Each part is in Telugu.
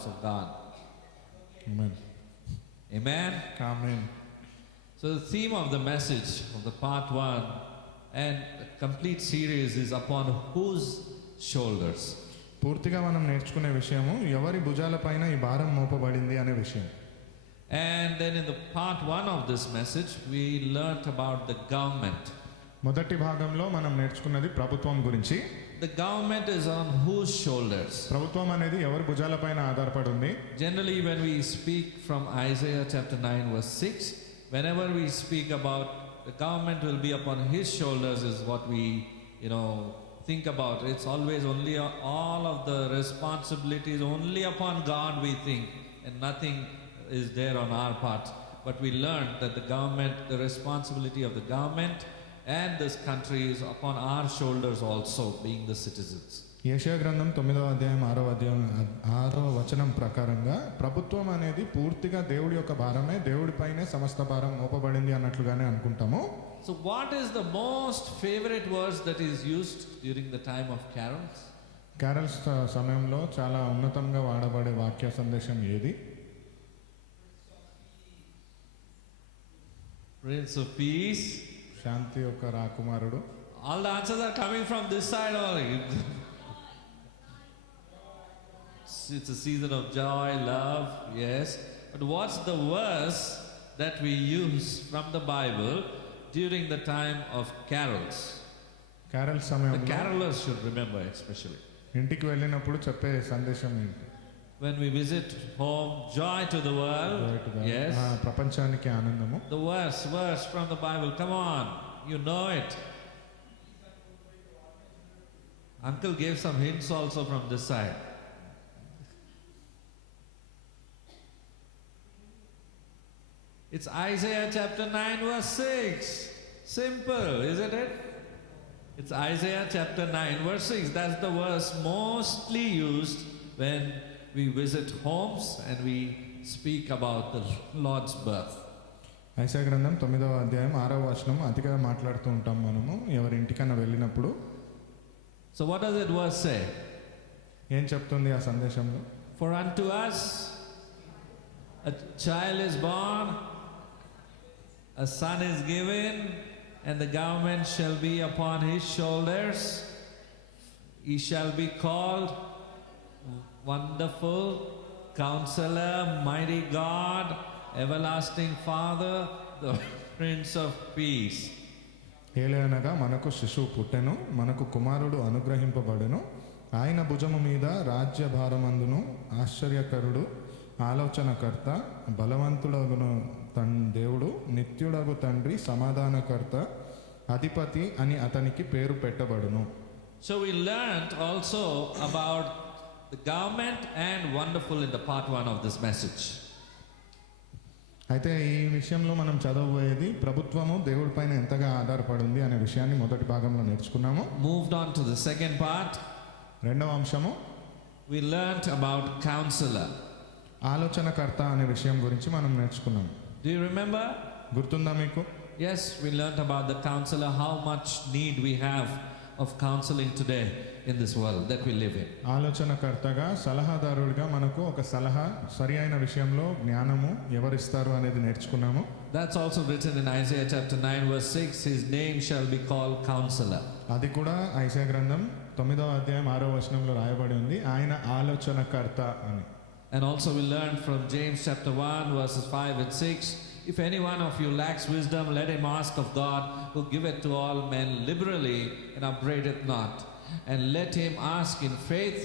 house of God. Amen. Amen. Amen. So the theme of the message of the part 1 and the complete series is upon whose shoulders. పూర్తిగా మనం నేర్చుకునే విషయము ఎవరి భుజాలపైన ఈ భారం మోపబడింది అనే విషయం. And then in the part 1 of this message we learnt about the government. మొదటి భాగంలో మనం నేర్చుకున్నది ప్రభుత్వం గురించి. The government is on whose shoulders? ప్రభుత్వం అనేది ఎవరి భుజాలపైన ఆధారపడి ఉంది. Generally when we speak from Isaiah chapter 9 verse 6, whenever we speak about the government will be upon his shoulders is what we think about. It's always only all of the responsibilities only upon God we think, and nothing is there on our part. But we learned that the government, the responsibility of the government and this country is upon our shoulders also, being the citizens. యెషయా గ్రంథం 9వ అధ్యాయం 6వ వచనం ప్రకారంగా ప్రభుత్వం అనేది పూర్తిగా దేవుడి యొక్క భారమే, దేవుడిపైనే సమస్త భారం మోపబడింది అన్నట్లుగానే అనుకుంటాము. So what is the most favorite verse that is used during the time of carols? Carols సమయంలో చాలా ఉన్నతంగా వాడబడే వాక్య సందేశం ఏది? Prince of Peace. శాంతి యొక్క రాకుమారుడు. All the answers are coming from this side only. It's a season of joy, love, yes. But what's the verse that we use from the Bible during the time of carols? Carols The సమయంలో carolers should remember especially. ఇంటికి వెళ్ళినప్పుడు చెప్పే సందేశం ఏంటి? When we visit home, joy to the world. Yes. ప్రపంచానికి ఆనందము. The verse from the Bible. Come on, you know it. Uncle gave some hints also from this side. It's Isaiah chapter 9 verse 6. Simple, isn't it? It's Isaiah chapter 9 verse 6. That's the verse mostly used when we visit homes and we speak about the Lord's birth. యెషయా గ్రంథం 9వ అధ్యాయం 6వ వచనం అతిగా మాట్లాడుతూ ఉంటాం మనము ఎవరి ఇంటికన్నా వెళ్ళినప్పుడు. So what does that verse say? ఏం చెప్తుంది ఆ సందేశంలో? For unto us a child is born, a son is given, and the government shall be upon his shoulders. He shall be called Wonderful Counselor, Mighty God, Everlasting Father, the Prince of Peace. ఏలయనగా మనకు శిశువు పుట్టెను, మనకు కుమారుడు అనుగ్రహింపబడెను, ఆయన భుజము మీద రాజ్య భారమందును, ఆశ్చర్యకరుడు, ఆలోచనకర్త, బలవంతుడగును దేవుడు, నిత్యుడగు తండ్రి, సమాధానకర్త, అధిపతి అని అతనికి పేరు పెట్టబడును. So we learned also about the government and wonderful in the part 1 of this message. అయితే ఈ విషయంలో మనం చదవబోయేది ప్రభుత్వము దేవుడి పైన ఎంతగా ఆధారపడి ఉంది అనే విషయాన్ని మొదటి భాగంలో నేర్చుకున్నాము. Moved on to the second part. రెండవ అంశము We learnt about counselor. ఆలోచనకర్త అనే విషయం గురించి మనం నేర్చుకున్నాము. Do you remember? గుర్తుందా మీకు? Yes, we learnt about the counselor, how much need we have of counseling today in this world that we live in. ఆలోచనకర్తగా సలహాదారుడిగా మనకు ఒక సలహా సరి అయిన విషయంలో జ్ఞానము ఎవరిస్తారు అనేది నేర్చుకున్నాము. That's also written in Isaiah chapter 9 verse 6. His name shall be called Counselor. అది కూడా యెషయా గ్రంథం 9వ అధ్యాయం 6వ వచనంలో రాయబడి ఉంది, ఆయన ఆలోచనకర్త అని. And also we learned from James chapter 1 verses 5 and 6. If any one of you lacks wisdom, let him ask of God, who giveth to all men liberally and upbraideth not. And let him ask in faith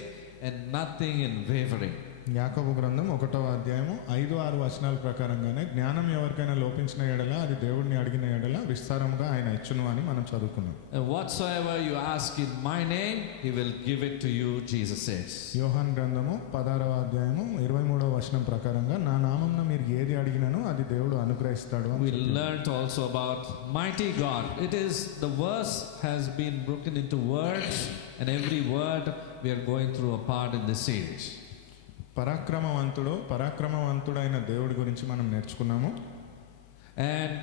and nothing in wavering. యాకోబు గ్రంథం 1వ అధ్యాయము 5-6 వచనాల ప్రకారంగానే జ్ఞానం ఎవరికైనా లోపించిన ఎడల అది దేవుడిని అడిగిన ఎడల విస్తారముగా ఆయన ఇచ్చును అని మనం చదువుకున్నాం. And whatsoever you ask in my name, he will give it to you, Jesus says. యోహాను గ్రంథము 16వ అధ్యాయము 23వ వచనం ప్రకారంగా నా నామమున మీరు ఏది అడిగినను అది దేవుడు అనుగ్రహిస్తాడు అని. We learned also about mighty God. It is the verse has been broken into words, and every word we are going through a part in this series. పరాక్రమవంతుడైన దేవుడి గురించి మనం నేర్చుకున్నాము. And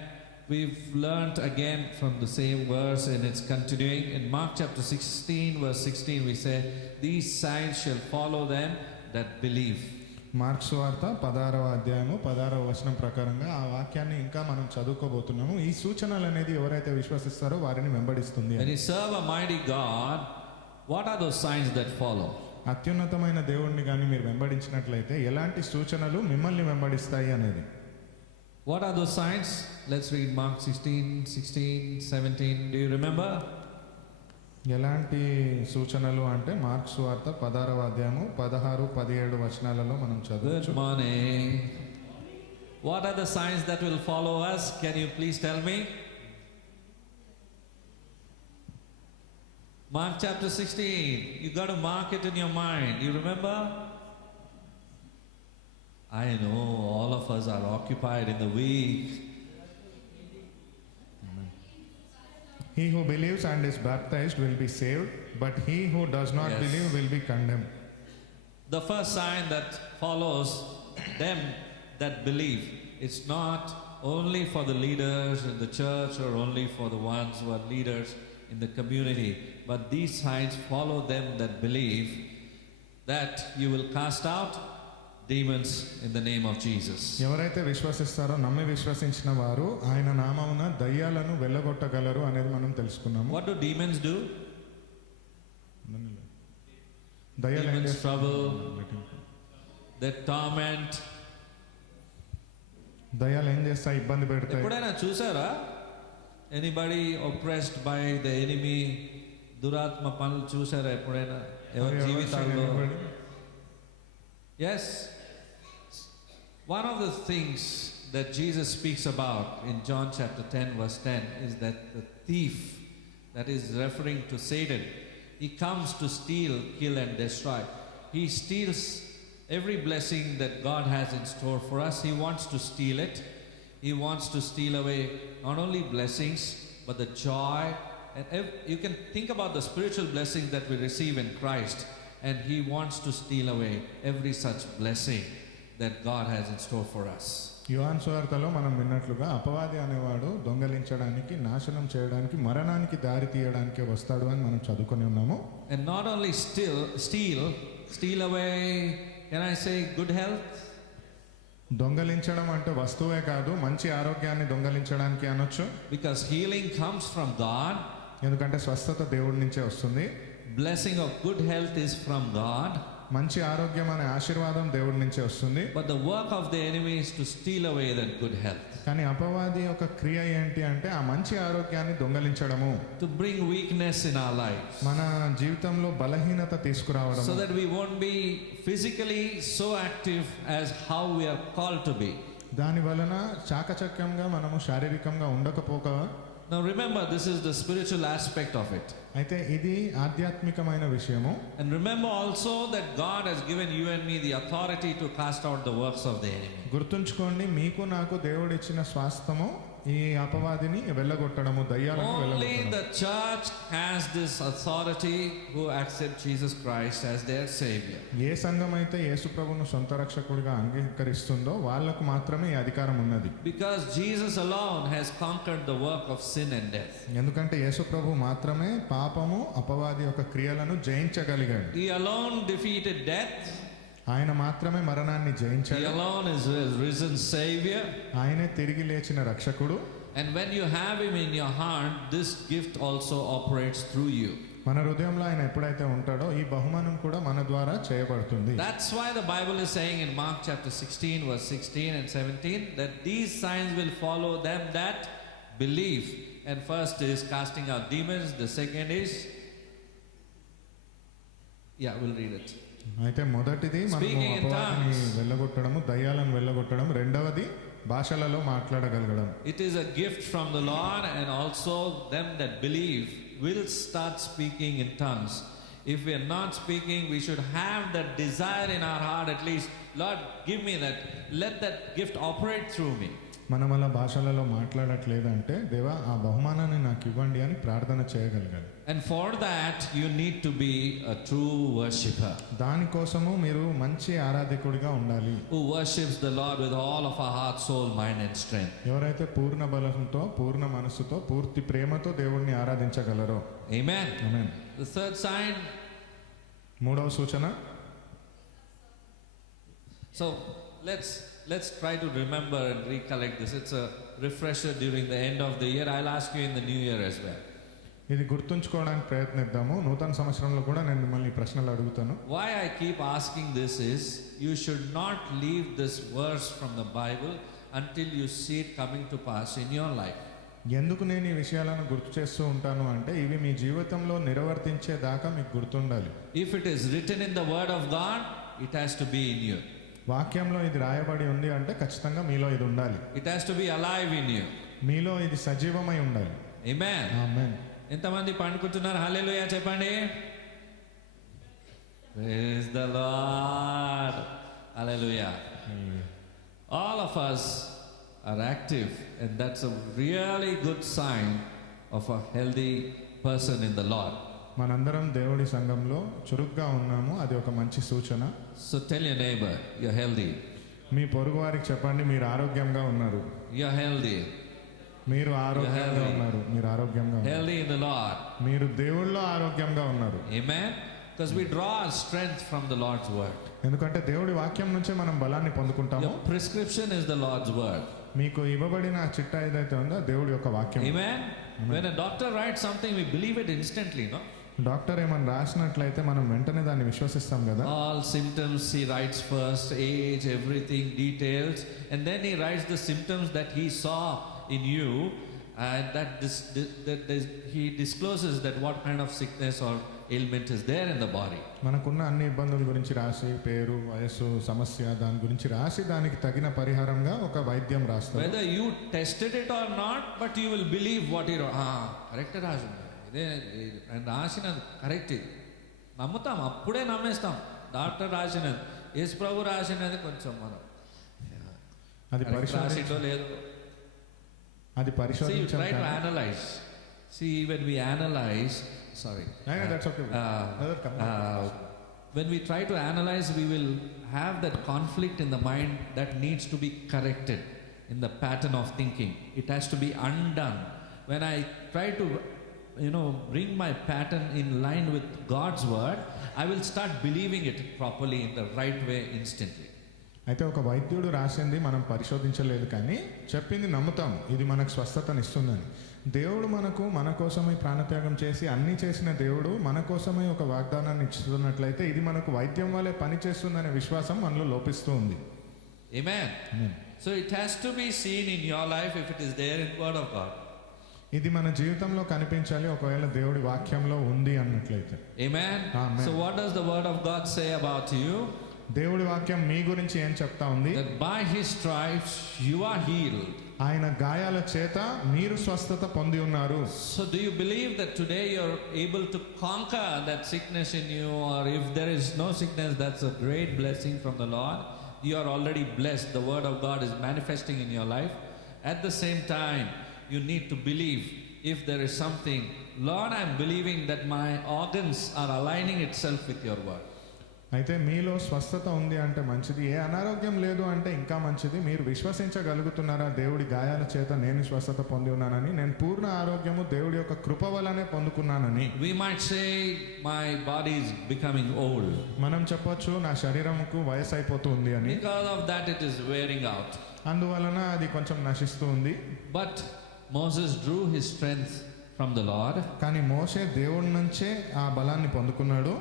we've learned again from the same verse, and it's continuing in Mark chapter 16 verse 16. We say, these signs shall follow them that believe. Marks వార్త 16వ అధ్యాయము 16వ వచనం ప్రకారంగా ఆ వాక్యాన్ని ఇంకా మనం చదువుకోబోతున్నాము. ఈ సూచనలు అనేది ఎవరైతే విశ్వసిస్తారో వారిని వెంబడిస్తుంది. When you serve a mighty God, what are those signs that follow? అత్యున్నతమైన దేవుణ్ణి కానీ మీరు వెంబడించినట్లయితే ఎలాంటి సూచనలు మిమ్మల్ని వెంబడిస్తాయి అనేది. What are those signs? Let's read Mark 16, 16, 17. Do you remember? ఎలాంటి సూచనలు అంటే మార్క్స్ వార్త 16వ అధ్యాయము 16, 17 వచనాలలో మనం Good చదవచ్చు. morning. What are the signs that will follow us? Can you please tell me? Mark chapter 16. You got to mark it in your mind. You remember? I know all of us are occupied in the week. He who believes and is baptized will be saved, but he who does not Yes. believe will be condemned. The first sign that follows them that believe, it's not only for the leaders in the church or only for the ones who are leaders in the community, but these signs follow them that believe, that you will cast out demons in the name of Jesus. ఎవరైతే విశ్వసిస్తారో నమ్మి విశ్వసించిన వారు ఆయన నామమున దయ్యాలను వెళ్ళగొట్టగలరు అనేది మనం తెలుసుకున్నాము. What do demons do? దయ్యాలు ఏం Demons చేస్తాయి? trouble, they torment. దయ్యాలు ఏం చేస్తాయి? ఇబ్బంది పెడతాయి. ఎప్పుడైనా చూసారా anybody oppressed by the enemy? దురాత్మ పనులు చూసారా ఎప్పుడైనా ఎవరి జీవితాల్లో? Yes. One of the things that Jesus speaks about in John chapter 10 verse 10 is that the thief, that is referring to Satan, he comes to steal, kill and destroy. He steals every blessing that God has in store for us. He wants to steal it. He wants to steal away not only blessings but the joy. And you can think about the spiritual blessings that we receive in Christ, and he wants to steal away every such blessing that God has in store for us. యోహాను సువార్తలో మనం విన్నట్లుగా అపవాది అనేవాడు దొంగలించడానికి, నాశనం చేయడానికి, మరణానికి దారి తీయడానికి వస్తాడు అని మనం చదువుకొని ఉన్నాము. And not only steal away, can I say good health? దొంగలించడం అంటే వస్తువే కాదు, మంచి ఆరోగ్యాన్ని దొంగలించడానికి అనొచ్చు. Because healing comes from God. ఎందుకంటే స్వస్థత దేవుడి నుంచే వస్తుంది. Blessing of good health is from God. మంచి ఆరోగ్యం అనే ఆశీర్వాదం దేవుడి నుంచే వస్తుంది. But the work of the enemy is to steal away that good health. కానీ అపవాది యొక్క క్రియ ఏంటి అంటే ఆ మంచి ఆరోగ్యాన్ని దొంగలించడము, To bring weakness in our lives. మన జీవితంలో బలహీనత తీసుకురావడం, So that we won't be physically so active as how we are called to be. దాని వలన చాకచక్యంగా మనము శారీరకంగా ఉండకపోగా. Now remember, this is the spiritual aspect of it. అయితే ఇది ఆధ్యాత్మికమైన విషయము. And remember also that God has given you and me the authority to cast out the works of the enemy. గుర్తుంచుకోండి, మీకు నాకు దేవుడు ఇచ్చిన స్వాస్థము ఈ అపవాదిని వెళ్ళగొట్టడము, దయ్యాలను Only వెళ్ళగొట్టడము. the church has this authority who accept Jesus Christ as their savior. ఏ సంఘం అయితే యేసు ప్రభువును సొంత రక్షకుడిగా అంగీకరిస్తుందో వాళ్ళకు మాత్రమే ఈ అధికారం ఉన్నది. Because Jesus alone has conquered the work of sin and death. ఎందుకంటే యేసు ప్రభు మాత్రమే పాపము, అపవాది యొక్క క్రియలను జయించగలిగాడు. He alone defeated death. ఆయన మాత్రమే మరణాన్ని He జయించాడు. alone is a risen savior. ఆయనే తిరిగి లేచిన రక్షకుడు. And when you have him in your heart, this gift also operates through you. మన హృదయంలో ఆయన ఎప్పుడైతే ఉంటాడో ఈ బహుమానం కూడా మన ద్వారా చేయబడుతుంది. That's why the Bible is saying in Mark chapter 16 verse 16 and 17 that these signs will follow them that believe. And first is casting out demons, the second is, we'll read it. అయితే మొదటిది మనము Speaking in అపవాదిని tongues. వెళ్ళగొట్టడము, దయ్యాలను వెళ్ళగొట్టడం. రెండవది భాషలలో మాట్లాడగలగడం. It is a gift from the Lord, and also them that believe will start speaking in tongues. If we are not speaking, we should have that desire in our heart at least, Lord, give me that, let that gift operate through me. మనం అలా భాషలలో మాట్లాడట్లేదంటే దేవా ఆ బహుమానాన్ని నాకు ఇవ్వండి అని ప్రార్థన చేయగలగాలి. And for that you need to be a true worshipper. దానికోసము మీరు మంచి ఆరాధకుడిగా ఉండాలి. Who worships the Lord with all of our heart, soul, mind and strength. ఎవరైతే పూర్ణ బలంతో, పూర్ణ మనసుతో, పూర్తి ప్రేమతో దేవుణ్ణి ఆరాధించగలరో. Amen. Amen. The third sign, మూడవ సూచన, So let's try to remember and recollect this. It's a refresher during the end of the year. I'll ask you in the new year as well. ఇది గుర్తుంచుకోవడానికి ప్రయత్నిద్దాము. నూతన సంవత్సరంలో కూడా నేను మిమ్మల్ని ఈ ప్రశ్నలు అడుగుతాను. Why I keep asking this is, you should not leave this verse from the Bible until you see it coming to pass in your life. ఎందుకు నేను ఈ విషయాలను గుర్తు చేస్తూ ఉంటాను అంటే ఇవి మీ జీవితంలో నిర్వర్తించేదాకా మీకు గుర్తుండాలి. If it is written in the word of God, it has to be in you. వాక్యంలో ఇది రాయబడి ఉంది అంటే ఖచ్చితంగా మీలో ఇది ఉండాలి. It has to be alive in you. మీలో ఇది సజీవమై ఉండాలి. Amen. ఆమేన్. ఎంతమంది పండుకుంటున్నారు? హల్లెలూయా చెప్పండి. Praise the Lord. Hallelujah. All of us are active, and that's a really good sign of a healthy person in the Lord. మనందరం దేవుడి సంఘంలో చురుగ్గా ఉన్నాము, అది ఒక మంచి సూచన. So tell your neighbor, you're healthy. మీ పొరుగు వారికి చెప్పండి, మీరు ఆరోగ్యంగా ఉన్నారు. You're healthy. మీరు ఆరోగ్యంగా ఉన్నారు. మీరు ఆరోగ్యంగా ఉన్నారు. Healthy in the Lord. మీరు దేవుళ్ళో ఆరోగ్యంగా ఉన్నారు. Amen. Because we draw our strength from the Lord's word. ఎందుకంటే దేవుడి వాక్యం నుంచే మనం బలాన్ని పొందుకుంటాము. Your prescription is the Lord's word. మీకు ఇవ్వబడిన చిట్టా ఏదైతే ఉందో దేవుడి యొక్క వాక్యం. Amen. When a doctor writes something, we believe it instantly, no? Doctor ఏమని రాసినట్లయితే మనం వెంటనే దాన్ని విశ్వసిస్తాం కదా. All symptoms he writes first, age, everything, details, and then he writes the symptoms that he saw in you, and he discloses that what kind of sickness or ailment is there in the body. మనకున్న అన్ని ఇబ్బందుల గురించి రాసి, పేరు, వయసు, సమస్య దాని గురించి రాసి దానికి తగిన పరిహారంగా ఒక వైద్యం రాస్తారు. Whether you tested it or not, but you will believe what he correct రాసింది ఇదే రాసినది కరెక్ట్, ఇది నమ్ముతాం, అప్పుడే నమ్మేస్తాం. డాక్టర్ రాసినది, యేసు ప్రభు రాసినది కొంచెం మనం అది రాసిందో లేదు. అది See, you పరిశోధించాలి. try to analyze. See, when we analyze, sorry. That's okay. When we try to analyze, we will have that conflict in the mind that needs to be corrected in the pattern of thinking. It has to be undone. When I try to, bring my pattern in line with God's word, I will start believing it properly in the right way instantly. అయితే ఒక వైద్యుడు రాసింది మనం పరిశోధించలేదు, కానీ చెప్పింది నమ్ముతాం, ఇది మనకు స్వస్థతనిస్తుందని. దేవుడు మన కోసమై ప్రాణత్యాగం చేసి అన్నీ చేసిన దేవుడు మన కోసమై ఒక వాగ్దానాన్ని ఇస్తున్నట్లయితే ఇది మనకు వైద్యం వల్లే పనిచేస్తుందనే విశ్వాసం మనలో లోపిస్తూ ఉంది. Amen. So it has to be seen in your life if it is there in word of God. ఇది మన జీవితంలో కనిపించాలి ఒకవేళ దేవుడి వాక్యంలో ఉంది అన్నట్లయితే. Amen. Amen. So what does the word of God say about you? దేవుడి వాక్యం మీ గురించి ఏం చెప్తా ఉంది? That by his stripes you are healed. ఆయన గాయాల చేత మీరు స్వస్థత పొంది ఉన్నారు. So do you believe that today you're able to conquer that sickness in you, or if there is no sickness, that's a great blessing from the Lord. You are already blessed. The word of God is manifesting in your life. At the same time, you need to believe if there is something, Lord, I'm believing that my organs are aligning itself with your word. అయితే మీలో స్వస్థత ఉంది అంటే మంచిది, ఏ అనారోగ్యం లేదు అంటే ఇంకా మంచిది. మీరు విశ్వసించగలుగుతున్నారా దేవుడి గాయాల చేత నేను స్వస్థత పొంది ఉన్నానని, నేను పూర్ణ ఆరోగ్యము దేవుడి యొక్క కృప వల్లనే పొందుకున్నానని. We might say my body is becoming old. మనం చెప్పొచ్చు నా శరీరంకు వయసు అయిపోతూ ఉంది అని. Because of that it is wearing out. అందువలన అది కొంచెం నశిస్తూ ఉంది. But Moses drew his strength from the Lord. కానీ మోషే దేవుడి నుంచే ఆ బలాన్ని పొందుకున్నాడు.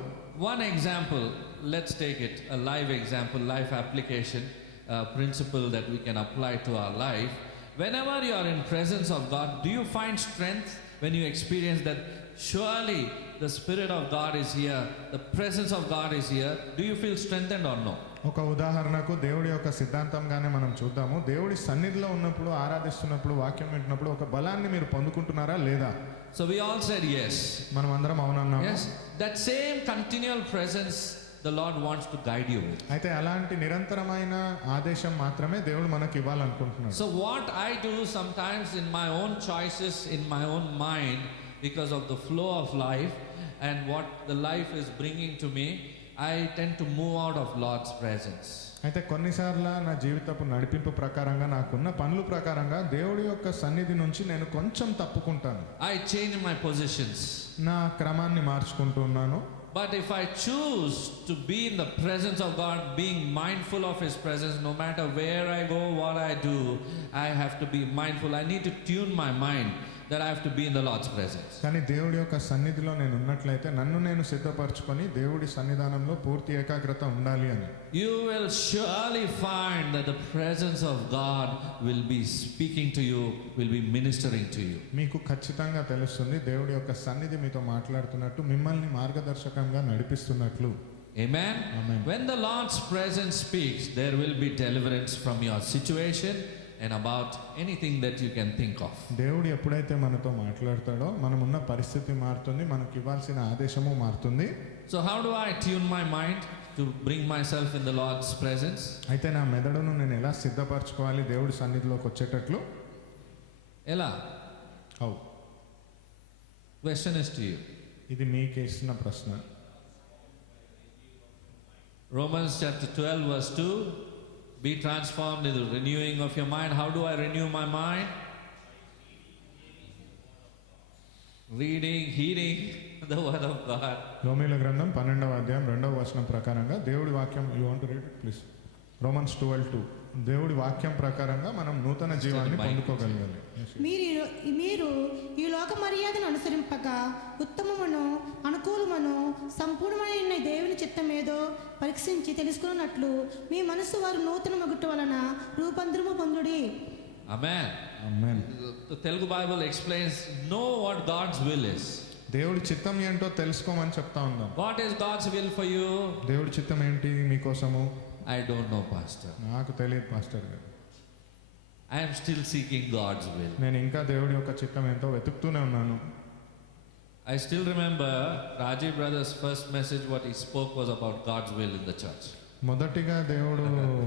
One example, let's take it, a live example, life application, principle that we can apply to our life. Whenever you are in presence of God, do you find strength when you experience that surely the Spirit of God is here, the presence of God is here? Do you feel strengthened or no? ఒక ఉదాహరణకు దేవుడి యొక్క సిద్ధాంతంగానే మనం చూద్దాము. దేవుడి సన్నిధిలో ఉన్నప్పుడు, ఆరాధిస్తున్నప్పుడు, వాక్యం వింటున్నప్పుడు ఒక బలాన్ని మీరు పొందుకుంటున్నారా లేదా? So we all said yes. మనం అందరం అవునన్నాము. Yes, that same continual presence the Lord wants to guide you with. అయితే అలాంటి నిరంతరమైన ఆదేశం మాత్రమే దేవుడు మనకి ఇవ్వాలనుకుంటున్నాడు. So what I do sometimes in my own choices, in my own mind, because of the flow of life and what the life is bringing to me, I tend to move out of Lord's presence. అయితే కొన్నిసార్లు నా జీవితపు నడిపింపు ప్రకారంగా, నాకున్న పనుల ప్రకారంగా దేవుడి యొక్క సన్నిధి నుంచి నేను కొంచెం తప్పుకుంటాను. I change my positions. నా క్రమాన్ని మార్చుకుంటున్నాను. But if I choose to be in the presence of God, being mindful of His presence, no matter where I go, what I do, I have to be mindful. I need to tune my mind that I have to be in the Lord's presence. కానీ దేవుడి యొక్క సన్నిధిలో నేను ఉన్నట్లయితే నన్ను నేను సిద్ధపరచుకొని దేవుడి సన్నిధానంలో పూర్తి ఏకాగ్రత ఉండాలి అని. You will surely find that the presence of God will be speaking to you, will be ministering to you. మీకు ఖచ్చితంగా తెలుస్తుంది దేవుడి యొక్క సన్నిధి మీతో మాట్లాడుతున్నట్టు, మిమ్మల్ని మార్గదర్శకంగా నడిపిస్తున్నట్లు. Amen? Amen. When the Lord's presence speaks, there will be deliverance from your situation and about anything that you can think of. దేవుడు ఎప్పుడైతే మనతో మాట్లాడతాడో మనమున్న పరిస్థితి మారుతుంది, మనకి ఇవ్వాల్సిన ఆదేశము మారుతుంది. So how do I tune my mind to bring myself in the Lord's presence? అయితే నా మెదడును నేను ఎలా సిద్ధపరచుకోవాలి దేవుడి సన్నిధిలోకి వచ్చేటట్లు? Ella, how? question is to you. ఇది మీకు ఇస్తున్న ప్రశ్న. Romans chapter 12 verse 2, be transformed in the renewing of your mind. How do I renew my mind? Reading, heeding the word of God. రోమీయుల గ్రంథం 12వ అధ్యాయం 2వ వచనం ప్రకారంగా దేవుడి వాక్యం, you want to read it please? Romans 12:2, దేవుడి వాక్యం ప్రకారంగా మనం నూతన జీవాన్ని పొందుకోగలగాలి. మీరు ఈ లోక మర్యాదను అనుసరింపక ఉత్తమమును అనుకూలమును సంపూర్ణమైన దేవుని చిత్తమేదో పరీక్షించి తెలుసుకున్నట్లు మీ మనసు వారు నూతన మగుట వలన రూపాంతరము పొందుడి. Amen. Amen. The Telugu Bible explains, know what God's will is. దేవుడి చిత్తం ఏంటో తెలుసుకోమని చెప్తా ఉన్నాం. What is God's will for you? దేవుడి చిత్తం ఏంటి మీకోసము? I don't know, Pastor. నాకు తెలియదు పాస్టర్ గారు. I am still seeking God's will. నేను ఇంకా దేవుడి యొక్క చిత్తం ఏంటో వెతుకుతూనే ఉన్నాను. I still remember Rajiv brother's first message, what he spoke was about God's will in the church. మొదటిగా దేవుడు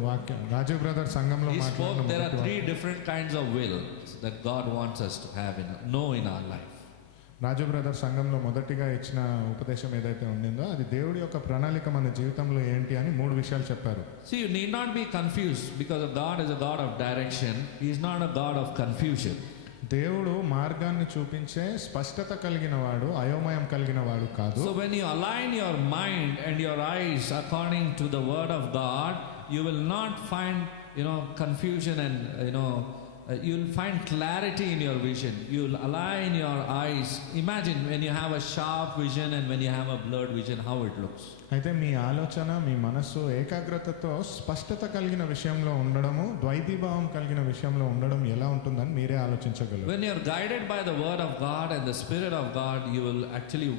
వాక్యం రాజీవ్ బ్రదర్ సంఘంలో He spoke, మాట్లాడిన there are మొదటి 3 different kinds of wills that God wants us to have know in our life. Raju brother సంఘంలో మొదటిగా ఇచ్చిన ఉపదేశం ఏదైతే ఉండిందో అది దేవుడి యొక్క ప్రణాళిక మన జీవితంలో ఏంటి అని 3 విషయాలు చెప్పారు. See, you need not be confused because God is a God of direction. He is not a God of confusion. దేవుడు మార్గాన్ని చూపించే స్పష్టత కలిగిన వాడు, అయోమయం కలిగిన వాడు కాదు. So when you align your mind and your eyes according to the word of God, you will not find, confusion and, you'll find clarity in your vision. You'll align your eyes. Imagine when you have a sharp vision and when you have a blurred vision, how it looks. అయితే మీ ఆలోచన, మీ మనస్సు ఏకాగ్రతతో స్పష్టత కలిగిన విషయంలో ఉండడము, ద్వైతీభావం కలిగిన విషయంలో ఉండడం ఎలా ఉంటుందని మీరే ఆలోచించగలరు. When you're guided by the word of God and the Spirit of God, you will actually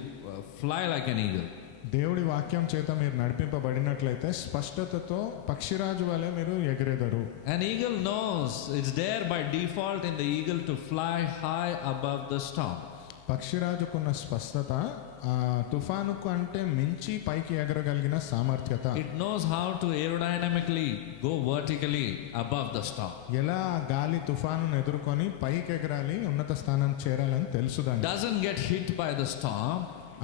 fly like an eagle. దేవుడి వాక్యం చేత మీరు నడిపింపబడినట్లయితే స్పష్టతతో పక్షిరాజు వలె మీరు ఎగిరెదరు. An eagle knows it's there by default in the eagle to fly high above the storm. పక్షిరాజుకున్న స్పష్టత తుఫానుకు అంటే మించి పైకి ఎగరగలిగిన సామర్థ్యత. It knows how to aerodynamically go vertically above the storm. ఎలా గాలి తుఫానును ఎదుర్కొని పైకి ఎగరాలి, ఉన్నత స్థానానికి చేరాలని తెలుసు. దాన్ని Doesn't get hit by the storm.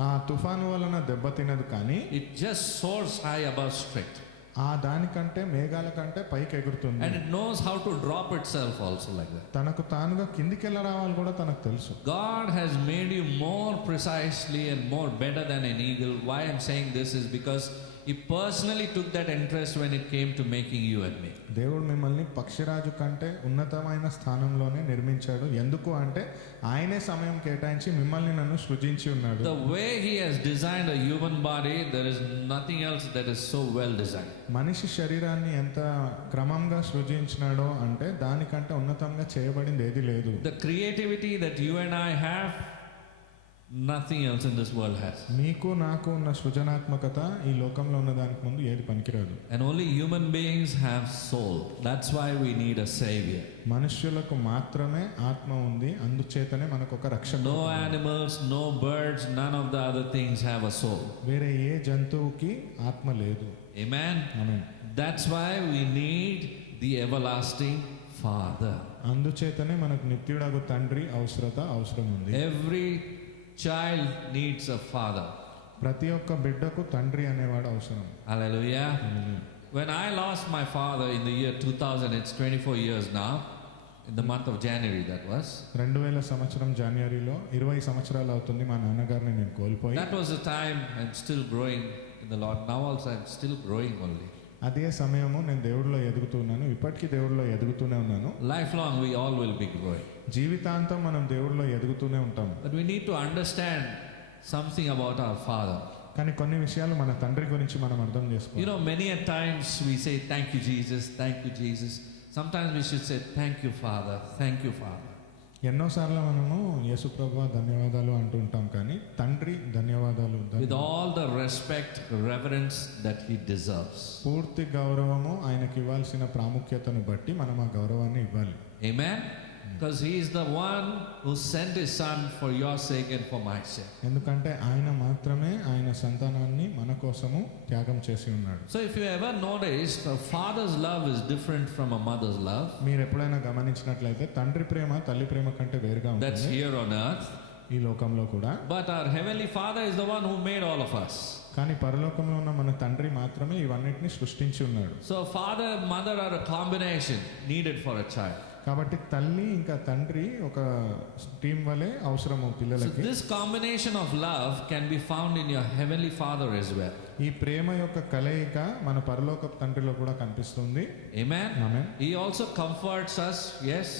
ఆ తుఫాను వలన దెబ్బతినదు, కానీ It just soars high above straight. ఆ దానికంటే మేఘాల కంటే పైకి ఎగురుతుంది. And it knows how to drop itself also like that. తనకు తానుగా కిందికి ఎలా రావాలి కూడా తనకు తెలుసు. God has made you more precisely and more better than an eagle. Why I'm saying this is because He personally took that interest when it came to making you and me. దేవుడు మిమ్మల్ని పక్షిరాజు కంటే ఉన్నతమైన స్థానంలోనే నిర్మించాడు. ఎందుకు అంటే ఆయనే సమయం కేటాయించి మిమ్మల్ని నన్ను సృజించి ఉన్నాడు. The way He has designed a human body, there is nothing else that is so well designed. మనిషి శరీరాన్ని ఎంత క్రమంగా సృజించినాడో అంటే దానికంటే ఉన్నతంగా చేయబడింది ఏది లేదు. The creativity that you and I have, nothing else in this world has. మీకు నాకు ఉన్న సృజనాత్మకత ఈ లోకంలో ఉన్న దానికి ముందు ఏది పనికిరాదు. And only human beings have soul. That's why we need a savior. మనుష్యులకు మాత్రమే ఆత్మ ఉంది, అందుచేతనే మనకు ఒక రక్షణ. No animals, no birds, none of the other things have a soul. వేరే ఏ జంతువుకి ఆత్మ లేదు. Amen. Amen. That's why we need the everlasting Father. అందుచేతనే మనకు నిత్యుడగు తండ్రి అవసరం ఉంది. Every child needs a father. ప్రతి ఒక్క బిడ్డకు తండ్రి అనేవాడు అవసరం. Hallelujah. When I lost my father in the year 2000, it's 24 years now. in the month of January, that was. 2000 సంవత్సరం జనవరిలో 20 సంవత్సరాలు అవుతుంది మా నాన్నగారిని నేను కోల్పోయి. That was the time I'm still growing in the Lord. Now also I'm still growing only. అదే సమయము నేను దేవుడిలో ఎదుగుతున్నాను, ఇప్పటికీ దేవుడిలో ఎదుగుతూనే ఉన్నాను. Lifelong we all will be growing. జీవితాంతం మనం దేవుడిలో ఎదుగుతూనే ఉంటాం. But we need to understand something about our Father. కానీ కొన్ని విషయాలు మన తండ్రి గురించి మనం అర్థం You చేసుకోవాలి. know, many a times we say, thank you, Jesus, thank you, Jesus. Sometimes we should say, thank you, Father, thank you, Father. ఎన్నోసార్లు మనము యేసు ప్రభువా ధన్యవాదాలు అంటూ ఉంటాం, కానీ తండ్రి ధన్యవాదాలు With all the respect, reverence that he deserves. పూర్తి గౌరవము ఆయనకి ఇవ్వాల్సిన ప్రాముఖ్యతను బట్టి మనం ఆ గౌరవాన్ని ఇవ్వాలి. Amen? Because he is the one who sent his son for your sake and for my sake. ఎందుకంటే ఆయన మాత్రమే ఆయన సంతానాన్ని మన కోసము త్యాగం చేసి ఉన్నాడు. So if you ever notice, a father's love is different from a mother's love. మీరు ఎప్పుడైనా గమనించినట్లయితే తండ్రి ప్రేమ తల్లి ప్రేమ కంటే వేరుగా That's ఉంటుంది here on earth. ఈ లోకంలో కూడా. But our heavenly Father is the one who made all of us. కానీ పరలోకంలో ఉన్న మన తండ్రి మాత్రమే ఇవన్నిటిని సృష్టించి ఉన్నాడు. So father and mother are a combination needed for a child. కాబట్టి తల్లి ఇంకా తండ్రి ఒక టీం వలె అవసరము So పిల్లలకి. this combination of love can be found in your heavenly Father as well. ఈ ప్రేమ యొక్క కలయిక మన పరలోక తండ్రిలో కూడా కనిపిస్తుంది. Amen? Amen. He also comforts us, yes.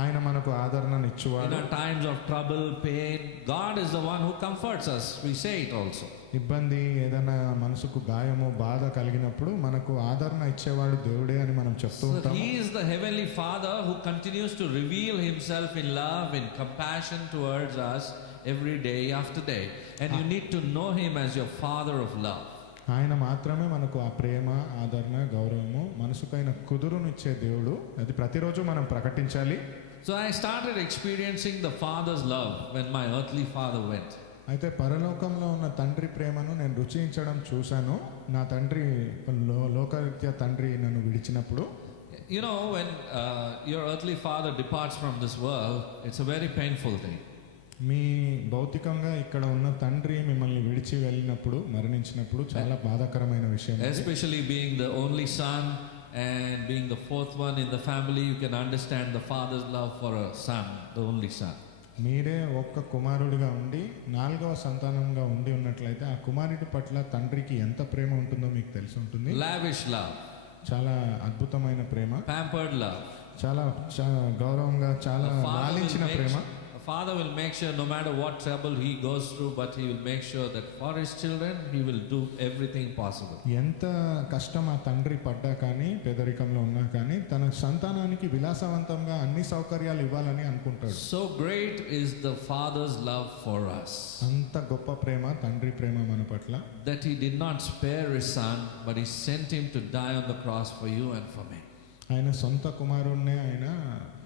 ఆయన మనకు ఆదరణను In ఇచ్చువాడు. our times of trouble, pain, God is the one who comforts us. We say it also. ఇబ్బంది, ఏదైనా మనసుకు గాయము బాధ కలిగినప్పుడు మనకు ఆదరణ ఇచ్చేవాడు దేవుడే అని మనం చెప్తూ So ఉంటాము. he is the heavenly Father who continues to reveal himself in love, in compassion towards us every day after day. And you need to know him as your Father of love. ఆయన మాత్రమే మనకు ఆ ప్రేమ, ఆదరణ, గౌరవము, మనసుకైన కుదురునిచ్చే దేవుడు. అది ప్రతిరోజు మనం ప్రకటించాలి. So I started experiencing the Father's love when my earthly father went. అయితే పరలోకంలో ఉన్న తండ్రి ప్రేమను నేను రుచించడం చూశాను. నా తండ్రి లోకరీత్యా తండ్రి నన్ను విడిచినప్పుడు. You know, when your earthly father departs from this world, it's a very painful thing. మీ భౌతికంగా ఇక్కడ ఉన్న తండ్రి మిమ్మల్ని విడిచి వెళ్ళినప్పుడు, మరణించినప్పుడు చాలా బాధాకరమైన విషయం. Especially being the only son and being the fourth one in the family, you can understand the father's love for a son, the only son. మీరే ఒక్క కుమారుడిగా ఉండి 4వ సంతానంగా ఉండి ఉన్నట్లయితే ఆ కుమారుడి పట్ల తండ్రికి ఎంత ప్రేమ ఉంటుందో మీకు తెలిసి ఉంటుంది. Lavish love, చాలా అద్భుతమైన ప్రేమ, pampered love. చాలా గౌరవంగా, చాలా లాలించిన ప్రేమ. A father will make sure no matter what trouble he goes through, but he will make sure that for his children he will do everything possible. ఎంత కష్టం ఆ తండ్రి పడ్డా కానీ, పేదరికంలో ఉన్నా కానీ తన సంతానానికి విలాసవంతంగా అన్ని సౌకర్యాలు ఇవ్వాలని అనుకుంటాడు. So great is the father's love for us, అంత గొప్ప ప్రేమ తండ్రి ప్రేమ మన పట్ల, that he did not spare his son, but he sent him to die on the cross for you and for me. ఆయన సొంత కుమారుణ్ణే ఆయన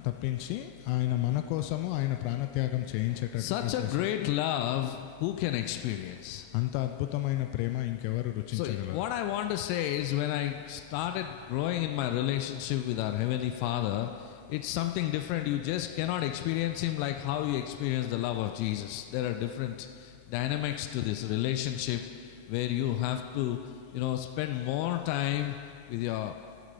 తప్పించి ఆయన మన కోసము ఆయన ప్రాణత్యాగం Such a చేయించేటట్టు. great love, who can experience? అంత అద్భుతమైన ప్రేమ ఇంకెవరు So రుచించగలరు? what I want to say is, when I started growing in my relationship with our Heavenly Father, it's something different. You just cannot experience Him like how you experience the love of Jesus. There are different dynamics to this relationship where you have to, spend more time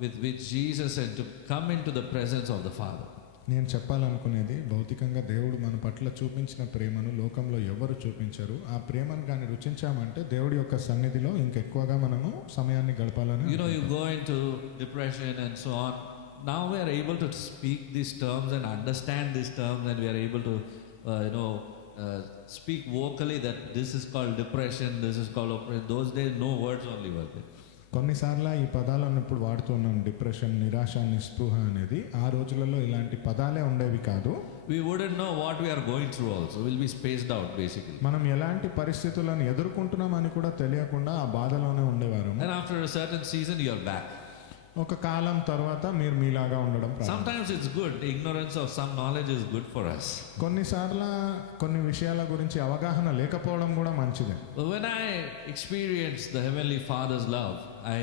with Jesus and to come into the presence of the Father. నేను చెప్పాలనుకునేది, భౌతికంగా దేవుడు మన పట్ల చూపించిన ప్రేమను లోకంలో ఎవరు చూపించరు. ఆ ప్రేమను కానీ రుచించామంటే దేవుడి యొక్క సన్నిధిలో ఇంకెక్కువగా మనము సమయాన్ని గడపాలని. You go into depression and so on. Now we are able to speak these terms and understand these terms, and we are able to, speak vocally that this is called depression, this is called oppression. Those days, no words only were there. కొన్నిసార్లు ఈ పదాలను ఇప్పుడు వాడుతున్నాం, డిప్రెషన్, నిరాశ, నిస్పృహ అనేది. ఆ రోజులలో ఇలాంటి పదాలే ఉండేవి కాదు. We wouldn't know what we are going through also. We'll be spaced out basically. మనం ఎలాంటి పరిస్థితులను ఎదుర్కొంటున్నామని కూడా తెలియకుండా ఆ బాధలోనే ఉండేవారు. And after a certain season, you're back. ఒక కాలం తర్వాత మీరు మీలాగా ఉండడం ప్రారంభించారు. Sometimes it's good. Ignorance of some knowledge is good for us. కొన్నిసార్లు కొన్ని విషయాల గురించి అవగాహన లేకపోవడం కూడా మంచిదే. But when I experienced the Heavenly Father's love, I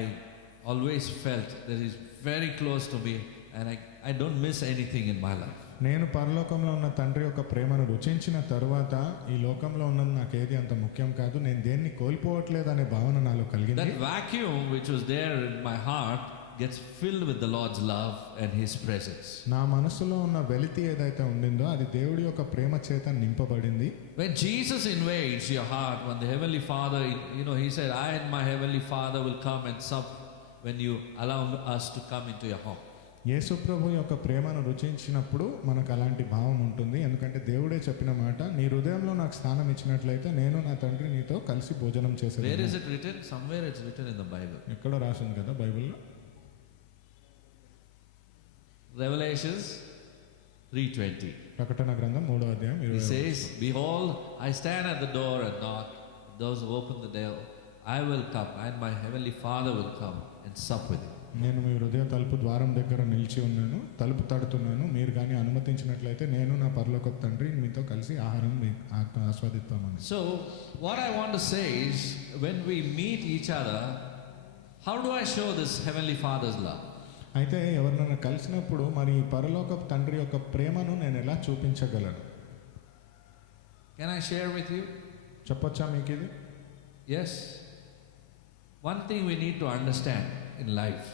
always felt that He's very close to me, and I don't miss anything in my life. నేను పరలోకంలో ఉన్న తండ్రి యొక్క ప్రేమను రుచించిన తరువాత ఈ లోకంలో ఉన్నది నాకేది అంత ముఖ్యం కాదు, నేను దేన్ని కోల్పోవట్లేదు అనే భావన నాలో కలిగింది. That vacuum which was there in my heart gets filled with the Lord's love and His presence. నా మనసులో ఉన్న వెలితి ఏదైతే ఉండిందో అది దేవుడి యొక్క ప్రేమ చేత నింపబడింది. When Jesus invades your heart, when the Heavenly Father, He said, I and my Heavenly Father will come and sup when you allow us to come into your home. యేసు ప్రభు యొక్క ప్రేమను రుచించినప్పుడు మనకు అలాంటి భావం ఉంటుంది. ఎందుకంటే దేవుడే చెప్పిన మాట, నీ హృదయంలో నాకు స్థానం ఇచ్చినట్లయితే నేను నా తండ్రి నీతో కలిసి భోజనం చేసేది. Where is it written? Somewhere it's written in the Bible. ఎక్కడో రాసింది కదా బైబిల్లో. Revelations 3:20. ప్రకటన గ్రంథం 3వ అధ్యాయం It says, behold, I stand at the door and knock. Those who open the door, I will come, and my Heavenly Father will come and sup with you. నేను మీ హృదయ తలుపు ద్వారం దగ్గర నిలిచి ఉన్నాను, తలుపు తడుతున్నాను. మీరు కానీ అనుమతించినట్లయితే నేను నా పరలోకపు తండ్రి మీతో కలిసి ఆహారం ఆస్వాదిస్తామని. So what I want to say is, when we meet each other, how do I show this Heavenly Father's love? అయితే ఎవరినైనా కలిసినప్పుడు మరి ఈ పరలోకపు తండ్రి యొక్క ప్రేమను నేను ఎలా చూపించగలను? Can I share with you? చెప్పొచ్చా మీకు ఇది? Yes. One thing we need to understand in life,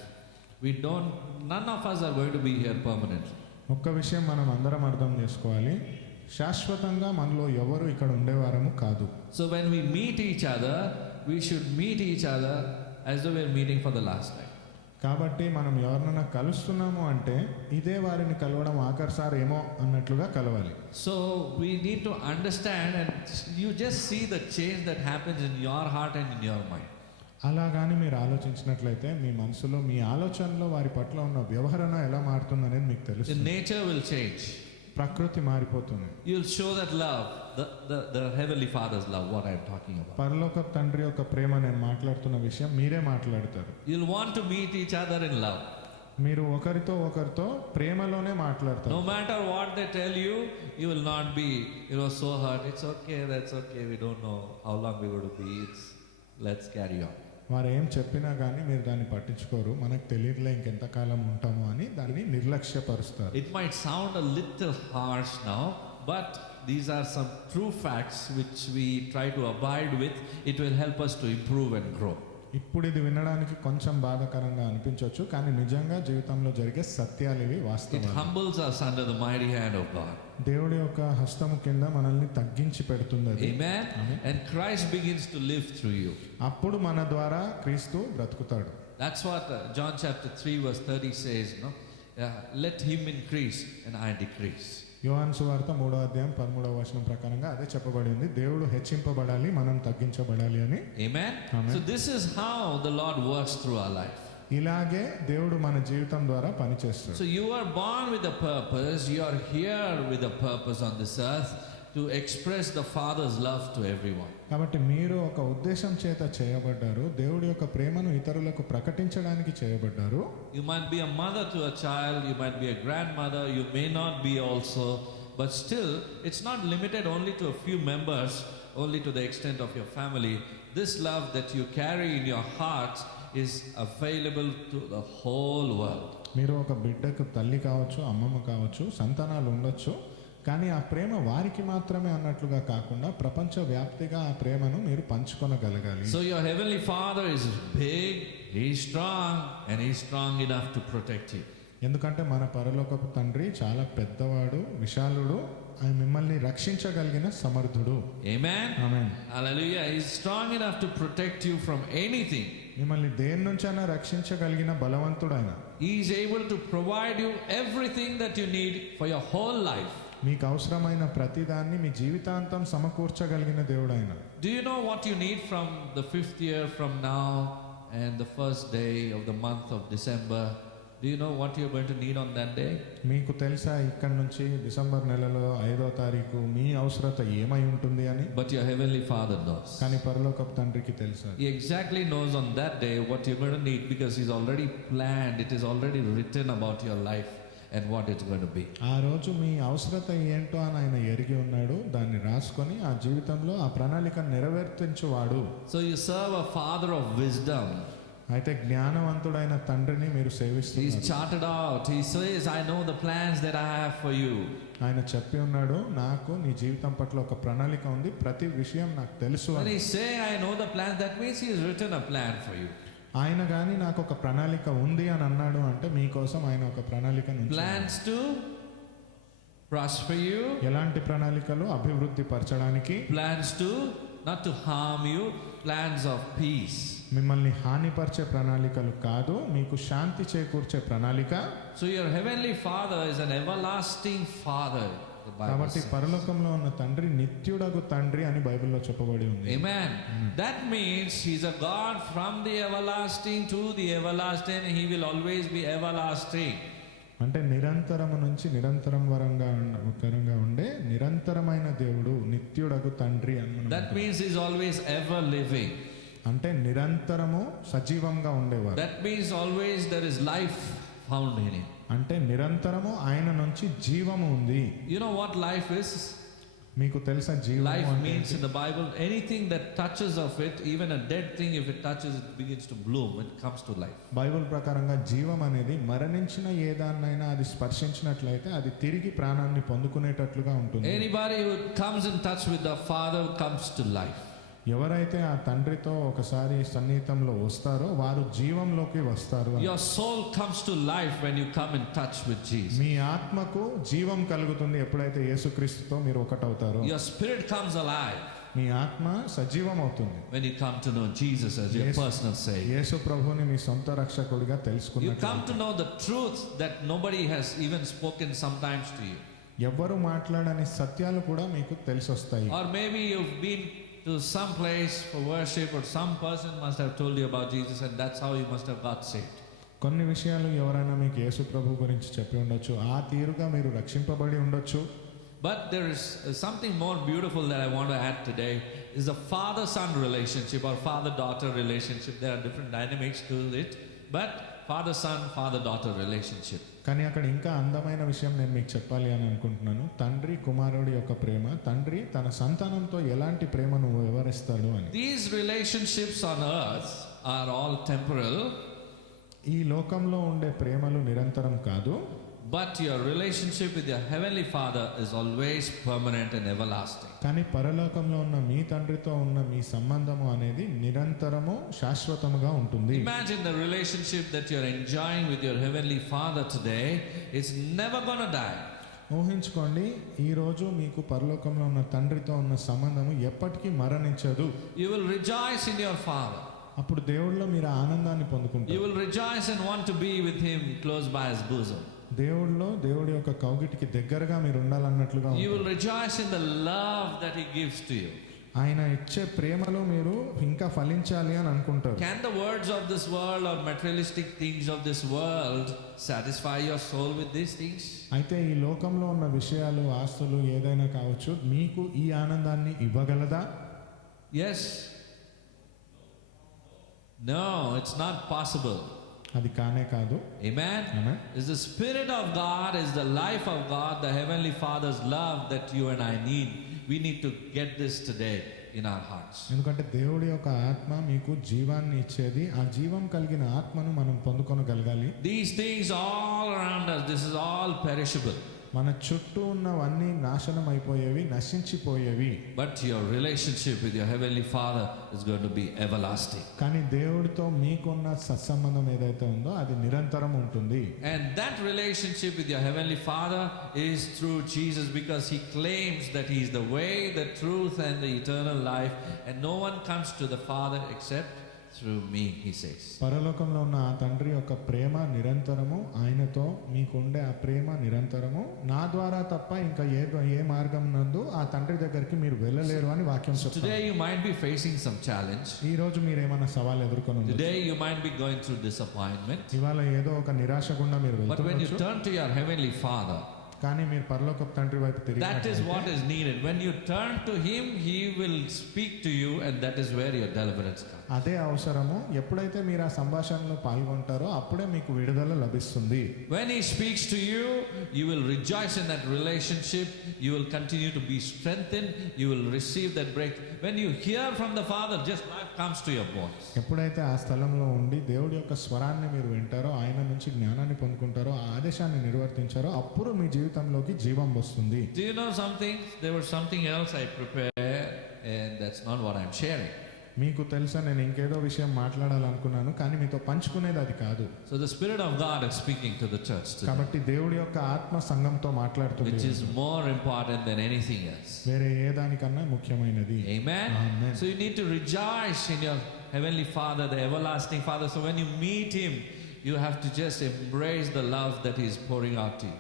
none of us are going to be here permanently. ఒక్క విషయం మనం అందరం అర్థం చేసుకోవాలి, శాశ్వతంగా మనలో ఎవరు ఇక్కడ ఉండేవారము కాదు. So when we meet each other, we should meet each other as though we are meeting for the last time. కాబట్టి మనం ఎవరినైనా కలుస్తున్నాము అంటే ఇదే వారిని కలవడం ఆఖరిసారి ఏమో అన్నట్లుగా కలవాలి. So we need to understand, and you just see the change that happens in your heart and in your mind. అలాగాని మీరు ఆలోచించినట్లయితే మీ మనసులో మీ ఆలోచనలో వారి పట్ల ఉన్న వ్యవహరణ ఎలా మారుతుంది అనేది మీకు The తెలుస్తుంది. nature will change. ప్రకృతి మారిపోతుంది. You'll show that love, the Heavenly Father's love, what I'm talking about. పరలోక తండ్రి యొక్క ప్రేమ నేను మాట్లాడుతున్న విషయం మీరే మాట్లాడతారు. You'll want to meet each other in love. మీరు ఒకరితో ప్రేమలోనే మాట్లాడతారు. No matter what they tell you, you will not be, so hurt. It's okay, that's okay. We don't know how long we're going to be. Let's carry on. వారు ఏం చెప్పినా కానీ మీరు దాన్ని పట్టించుకోరు. మనకు తెలియదులే ఇంకెంతకాలం ఉంటాము అని దాన్ని నిర్లక్ష్యపరుస్తారు. It might sound a little harsh now, but these are some true facts which we try to abide with. It will help us to improve and grow. ఇప్పుడు ఇది వినడానికి కొంచెం బాధాకరంగా అనిపించవచ్చు, కానీ నిజంగా జీవితంలో జరిగే సత్యాలు ఇవి It వాస్తవాలు. humbles us under the mighty hand of God. దేవుడి యొక్క హస్తము కింద మనల్ని తగ్గించి పెడుతుంది అది. Amen. And Christ begins to live through you. అప్పుడు మన ద్వారా క్రీస్తు బ్రతుకుతాడు. That's what John chapter 3 verse 30 says, let him increase and I decrease. యోహాను సువార్త 3వ అధ్యాయం 13వ వచనం ప్రకారంగా అదే చెప్పబడింది. దేవుడు హెచ్చింపబడాలి, మనం తగ్గించబడాలి అని. Amen. Amen. So this is how the Lord works through our life. ఇలాగే దేవుడు మన జీవితం ద్వారా పనిచేస్తాడు. So you are born with a purpose. You are here with a purpose on this earth to express the Father's love to everyone. కాబట్టి మీరు ఒక ఉద్దేశం చేత చేయబడ్డారు. దేవుడి యొక్క ప్రేమను ఇతరులకు ప్రకటించడానికి చేయబడ్డారు. You might be a mother to a child, you might be a grandmother, you may not be also, but still it's not limited only to a few members, only to the extent of your family. This love that you carry in your heart is available to the whole world. మీరు ఒక బిడ్డకు తల్లి కావచ్చు, అమ్మమ్మ కావచ్చు, సంతానాలు ఉండొచ్చు, కానీ ఆ ప్రేమ వారికి మాత్రమే అన్నట్లుగా కాకుండా ప్రపంచ వ్యాప్తిగా ఆ ప్రేమను మీరు పంచుకొనగలగాలి. So your Heavenly Father is big, He is strong, and He is strong enough to protect you. ఎందుకంటే మన పరలోకపు తండ్రి చాలా పెద్దవాడు, విశాలుడు, ఆయన మిమ్మల్ని రక్షించగలిగిన సమర్థుడు. Amen. Amen. Hallelujah. He is strong enough to protect you from anything. మిమ్మల్ని దేని నుంచైనా రక్షించగలిగిన బలవంతుడు ఆయన. He is able to provide you everything that you need for your whole life. మీకు అవసరమైన ప్రతిదాన్ని మీ జీవితాంతం సమకూర్చగలిగిన దేవుడు ఆయన. Do you know what you need from the 5th year from now and the first day of the month of December? Do you know what you're going to need on that day? మీకు తెలుసా ఇక్కడ నుంచి డిసెంబర్ నెలలో 5వ తారీఖు మీ అవసరత ఏమై ఉంటుంది అని? But your Heavenly Father knows. కానీ పరలోకపు తండ్రికి తెలుసా. He exactly knows on that day what you're going to need because He's already planned. It is already written about your life and what it's going to be. ఆ రోజు మీ అవసరత ఏంటో అని ఆయన ఎరిగి ఉన్నాడు. దాన్ని రాసుకొని ఆ జీవితంలో ఆ ప్రణాళిక నెరవేర్తించువాడు. So you serve a Father of wisdom. అయితే జ్ఞానవంతుడైన తండ్రిని మీరు He's సేవిస్తున్నారు. charted out. He says, I know the plans that I have for you. ఆయన చెప్పి ఉన్నాడు, నాకు నీ జీవితం పట్ల ఒక ప్రణాళిక ఉంది, ప్రతి విషయం నాకు తెలుసు When అని. He say, I know the plans, that means He has written a plan for you. ఆయన కానీ నాకు ఒక ప్రణాళిక ఉంది అని అన్నాడు అంటే మీకోసం ఆయన ఒక ప్రణాళిక Plans to prosper you. ఎలాంటి ప్రణాళికలు? అభివృద్ధి పరచడానికి, Plans to not to harm you. Plans of peace. మిమ్మల్ని హానిపరిచే ప్రణాళికలు కాదు, మీకు శాంతి చేకూర్చే ప్రణాళిక. So your heavenly Father is an everlasting Father. The Bible కాబట్టి says. పరలోకంలో ఉన్న తండ్రి నిత్యుడగు తండ్రి అని బైబిల్లో చెప్పబడి ఉంది. Amen. That means He's a God from the everlasting to the everlasting. He will always be everlasting. అంటే నిరంతరము నుంచి నిరంతరం వరంగా ఉండే నిరంతరమైన దేవుడు, నిత్యుడగు తండ్రి అని మనం That means He's always ever living. అంటే నిరంతరము సజీవంగా ఉండేవారు. That means always there is life found in Him. అంటే నిరంతరము ఆయన నుంచి జీవము ఉంది. You know what life is? మీకు తెలుసా జీవము Life అంటే means in the Bible anything that touches of it, even a dead thing, if it touches, it begins to bloom. It comes to life. Bible ప్రకారంగా జీవం అనేది మరణించిన ఏదాన్నైనా అది స్పర్శించినట్లయితే అది తిరిగి ప్రాణాన్ని పొందుకునేటట్లుగా ఉంటుంది. Anybody who comes in touch with the Father comes to life. ఎవరైతే ఆ తండ్రితో ఒకసారి సన్నిహితంలో వస్తారో వారు జీవంలోకి వస్తారు. Your soul comes to life when you come in touch with Jesus. మీ ఆత్మకు జీవం కలుగుతుంది ఎప్పుడైతే యేసుక్రీస్తుతో మీరు ఒకటవుతారో. Your spirit comes alive మీ ఆత్మ సజీవం అవుతుంది when you come to know Jesus as your personal Savior. యేసు ప్రభువుని మీ సొంత రక్షకుడిగా You తెలుసుకున్నట్లయితే come to know the truth that nobody has even spoken sometimes to you. ఎవ్వరు మాట్లాడని సత్యాలు కూడా మీకు తెలిసొస్తాయి. Or maybe you've been to some place for worship, or some person must have told you about Jesus, and that's how you must have got saved. కొన్ని విషయాలు ఎవరైనా మీకు యేసు ప్రభు గురించి చెప్పి ఉండొచ్చు, ఆ తీరుగా మీరు రక్షింపబడి ఉండొచ్చు. But there is something more beautiful that I want to add today, is the father-son relationship or father-daughter relationship. There are different dynamics to it, but father-son, father-daughter relationship. కానీ అక్కడ ఇంకా అందమైన విషయం నేను మీకు చెప్పాలి అని అనుకుంటున్నాను. తండ్రి కుమారుడి యొక్క ప్రేమ, తండ్రి తన సంతానంతో ఎలాంటి ప్రేమను వివరిస్తాడు అని. These relationships on earth are all temporal, ఈ లోకంలో ఉండే ప్రేమలు నిరంతరం కాదు, but your relationship with your heavenly Father is always permanent and everlasting. కానీ పరలోకంలో ఉన్న మీ తండ్రితో ఉన్న మీ సంబంధము అనేది నిరంతరము శాశ్వతముగా ఉంటుంది. Imagine the relationship that you're enjoying with your heavenly Father today. It's never gonna die. ఊహించుకోండి, ఈ రోజు మీకు పరలోకంలో ఉన్న తండ్రితో ఉన్న సంబంధము ఎప్పటికీ మరణించదు. You will rejoice in your Father. అప్పుడు దేవుడిలో మీరు ఆనందాన్ని You పొందుకుంటారు. will rejoice and want to be with Him close by His bosom. దేవుడిలో దేవుడి యొక్క కౌగిటికి దగ్గరగా మీరు ఉండాలన్నట్లుగా You will ఉంటుంది. rejoice in the love that He gives to you. ఆయన ఇచ్చే ప్రేమలో మీరు ఇంకా ఫలించాలి అని అనుకుంటారు. Can the words of this world or materialistic things of this world satisfy your soul with these things? అయితే ఈ లోకంలో ఉన్న విషయాలు, ఆస్తులు ఏదైనా కావచ్చు, మీకు ఈ ఆనందాన్ని ఇవ్వగలదా? Yes. No, it's not possible. అది కానే కాదు. Amen. Amen. Is the Spirit of God, is the life of God, the Heavenly Father's love that you and I need. We need to get this today in our hearts. ఎందుకంటే దేవుడి యొక్క ఆత్మ మీకు జీవాన్ని ఇచ్చేది. ఆ జీవం కలిగిన ఆత్మను మనం పొందుకొనగలగాలి. These things all around us, this is all perishable. మన చుట్టూ ఉన్నవన్నీ నాశనం అయిపోయేవి, నశించిపోయేవి. But your relationship with your Heavenly Father is going to be everlasting. కానీ దేవుడితో మీకున్న సత్సంబంధం ఏదైతే ఉందో అది నిరంతరం ఉంటుంది. And that relationship with your Heavenly Father is through Jesus, because He claims that He is the way, the truth and the eternal life, and no one comes to the Father except through me, He says. పరలోకంలో ఉన్న ఆ తండ్రి యొక్క ప్రేమ నిరంతరము, ఆయనతో మీకుండే ఆ ప్రేమ నిరంతరము. నా ద్వారా తప్ప ఇంకా ఏ మార్గం నందు ఆ తండ్రి దగ్గరికి మీరు వెళ్ళలేరు అని వాక్యం చెప్తుంది. Today you might be facing some challenge. ఈ రోజు మీరు ఏమైనా సవాల్ ఎదుర్కొని ఉండొచ్చు. Today you might be going through disappointment. ఇవాళ ఏదో ఒక నిరాశ గుండా మీరు But when you వెళ్తుండొచ్చు. turn to your Heavenly Father, కానీ మీరు పరలోకపు తండ్రి వైపు that is what తిరిగి is needed. When you turn to Him, He will speak to you, and that is where your deliverance comes. అదే అవసరము. ఎప్పుడైతే మీరు ఆ సంభాషణలో పాల్గొంటారో అప్పుడే మీకు విడుదల లభిస్తుంది. When He speaks to you, you will rejoice in that relationship. You will continue to be strengthened. You will receive that break. When you hear from the Father, just life comes to your bones. ఎప్పుడైతే ఆ స్థలంలో ఉండి దేవుడి యొక్క స్వరాన్ని మీరు వింటారో, ఆయన నుంచి జ్ఞానాన్ని పొందుకుంటారో, ఆ ఆదేశాన్ని నిర్వర్తించారో, అప్పుడు మీ జీవితంలోకి జీవం వస్తుంది. Do you know something? There was something else I prepared, and that's not what I'm sharing. మీకు తెలుసా, నేను ఇంకేదో విషయం మాట్లాడాలనుకున్నాను కానీ మీతో పంచుకునేది అది కాదు. So the Spirit of God is speaking to the church today, కాబట్టి దేవుడి యొక్క ఆత్మ సంఘంతో మాట్లాడుతుంది, which is more important than anything else. వేరే ఏ దానికన్నా ముఖ్యమైనది. Amen? Amen. So you need to rejoice in your Heavenly Father, the everlasting Father. So when you meet Him, you have to just embrace the love that He is pouring out to you.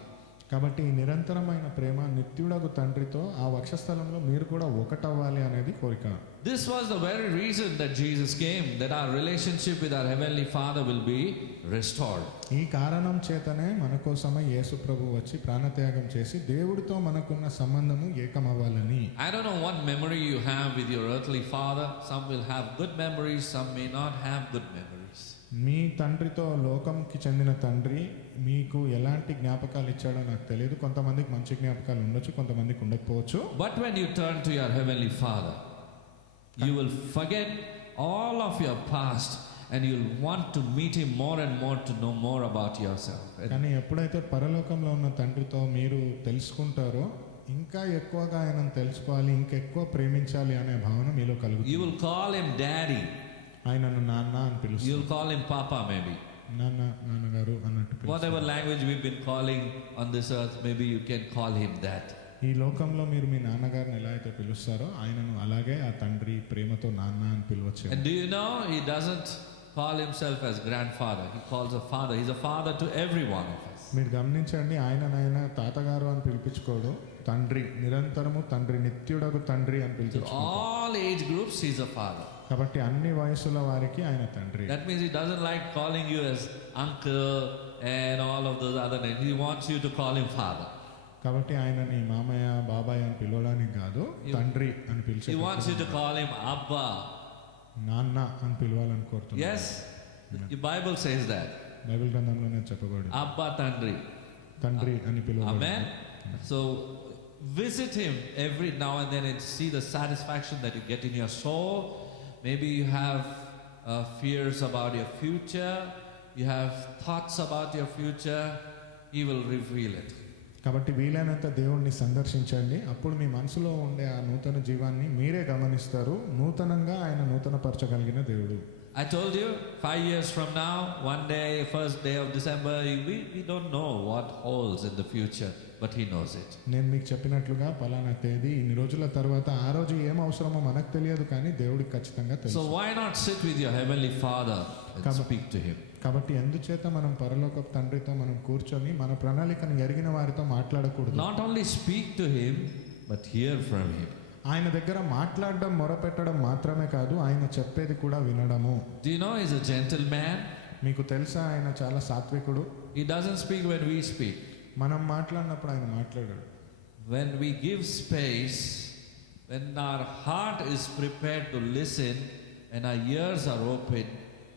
కాబట్టి ఈ నిరంతరమైన ప్రేమ నిత్యుడగు తండ్రితో ఆ వక్షస్థలంలో మీరు కూడా ఒకటవ్వాలి అనేది కోరిక. This was the very reason that Jesus came, that our relationship with our Heavenly Father will be restored. ఈ కారణం చేతనే మన కోసమై యేసు ప్రభు వచ్చి ప్రాణత్యాగం చేసి దేవుడితో మనకున్న సంబంధము ఏకమవ్వాలని. I don't know what memory you have with your earthly father. Some will have good memories, some may not have good memories. మీ తండ్రితో, లోకంకి చెందిన తండ్రి మీకు ఎలాంటి జ్ఞాపకాలు ఇచ్చాడో నాకు తెలియదు. కొంతమందికి మంచి జ్ఞాపకాలు ఉండొచ్చు, కొంతమందికి ఉండకపోవచ్చు. But when you turn to your Heavenly Father, you will forget all of your past and you'll want to meet Him more and more to know more about yourself. కానీ ఎప్పుడైతే పరలోకంలో ఉన్న తండ్రితో మీరు తెలుసుకుంటారో ఇంకా ఎక్కువగా ఆయనను తెలుసుకోవాలి, ఇంకా ఎక్కువ ప్రేమించాలి అనే భావన మీలో కలుగుతుంది. You will call Him Daddy. ఆయనను నాన్న అని పిలుస్తారు. You'll call Him Papa maybe. నాన్నగారు అన్నట్టు పిలుస్తారు. Whatever language we've been calling on this earth, maybe you can call Him that. ఈ లోకంలో మీరు మీ నాన్నగారిని ఎలా అయితే పిలుస్తారో ఆయనను అలాగే ఆ తండ్రి ప్రేమతో నాన్న అని పిలవచ్చు. And do you know, He doesn't call Himself as grandfather. He calls a father. He's a father to every one of us. మీరు గమనించండి, ఆయన తాతగారు అని పిలిపించుకోడు, తండ్రి, నిరంతరము తండ్రి, నిత్యుడగు తండ్రి అని To పిలిపించుకోడు. all age groups, He's a father. కాబట్టి అన్ని వయసుల వారికి ఆయన తండ్రి. That means He doesn't like calling you as uncle and all of those other names. He wants you to call Him father. కాబట్టి ఆయనని మామయ్య, బాబాయ్ అని పిలవడానికి కాదు, తండ్రి అని పిలిచే, He wants you to call Him Abba. నాన్న అని పిలవాలని కోరుతున్నాను. Yes? The Bible says that. Bible గ్రంథంలోనే చెప్పబడింది, Abba Tandri. తండ్రి అని పిలవబడింది. Amen? So visit Him every now and then and see the satisfaction that you get in your soul. Maybe you have fears about your future. You have thoughts about your future. He will reveal it. కాబట్టి వీలైనంత దేవుణ్ణి సందర్శించండి, అప్పుడు మీ మనసులో ఉండే ఆ నూతన జీవాన్ని మీరే గమనిస్తారు. నూతనంగా ఆయన నూతనపరచగలిగిన దేవుడు. I told you 5 years from now, one day, first day of December, we don't know what holds in the future, but He knows it. నేను మీకు చెప్పినట్లుగా పలానా తేదీ ఇన్ని రోజుల తర్వాత ఆ రోజు ఏం అవసరమో మనకు తెలియదు, కానీ దేవుడికి ఖచ్చితంగా తెలుసు. So why not sit with your Heavenly Father and speak to Him? కాబట్టి ఎందుచేత మనం పరలోకపు తండ్రితో మనం కూర్చొని మన ప్రణాళికను ఎరిగిన వారితో మాట్లాడకూడదు. Not only speak to Him, but hear from Him. ఆయన దగ్గర మాట్లాడడం, మొరపెట్టడం మాత్రమే కాదు, ఆయన చెప్పేది కూడా వినడము. Do you know He's a gentleman? మీకు తెలుసా ఆయన చాలా సాత్వికుడు. He doesn't speak when we speak. మనం మాట్లాడినప్పుడు ఆయన మాట్లాడాడు. When we give space, when our heart is prepared to listen and our ears are open,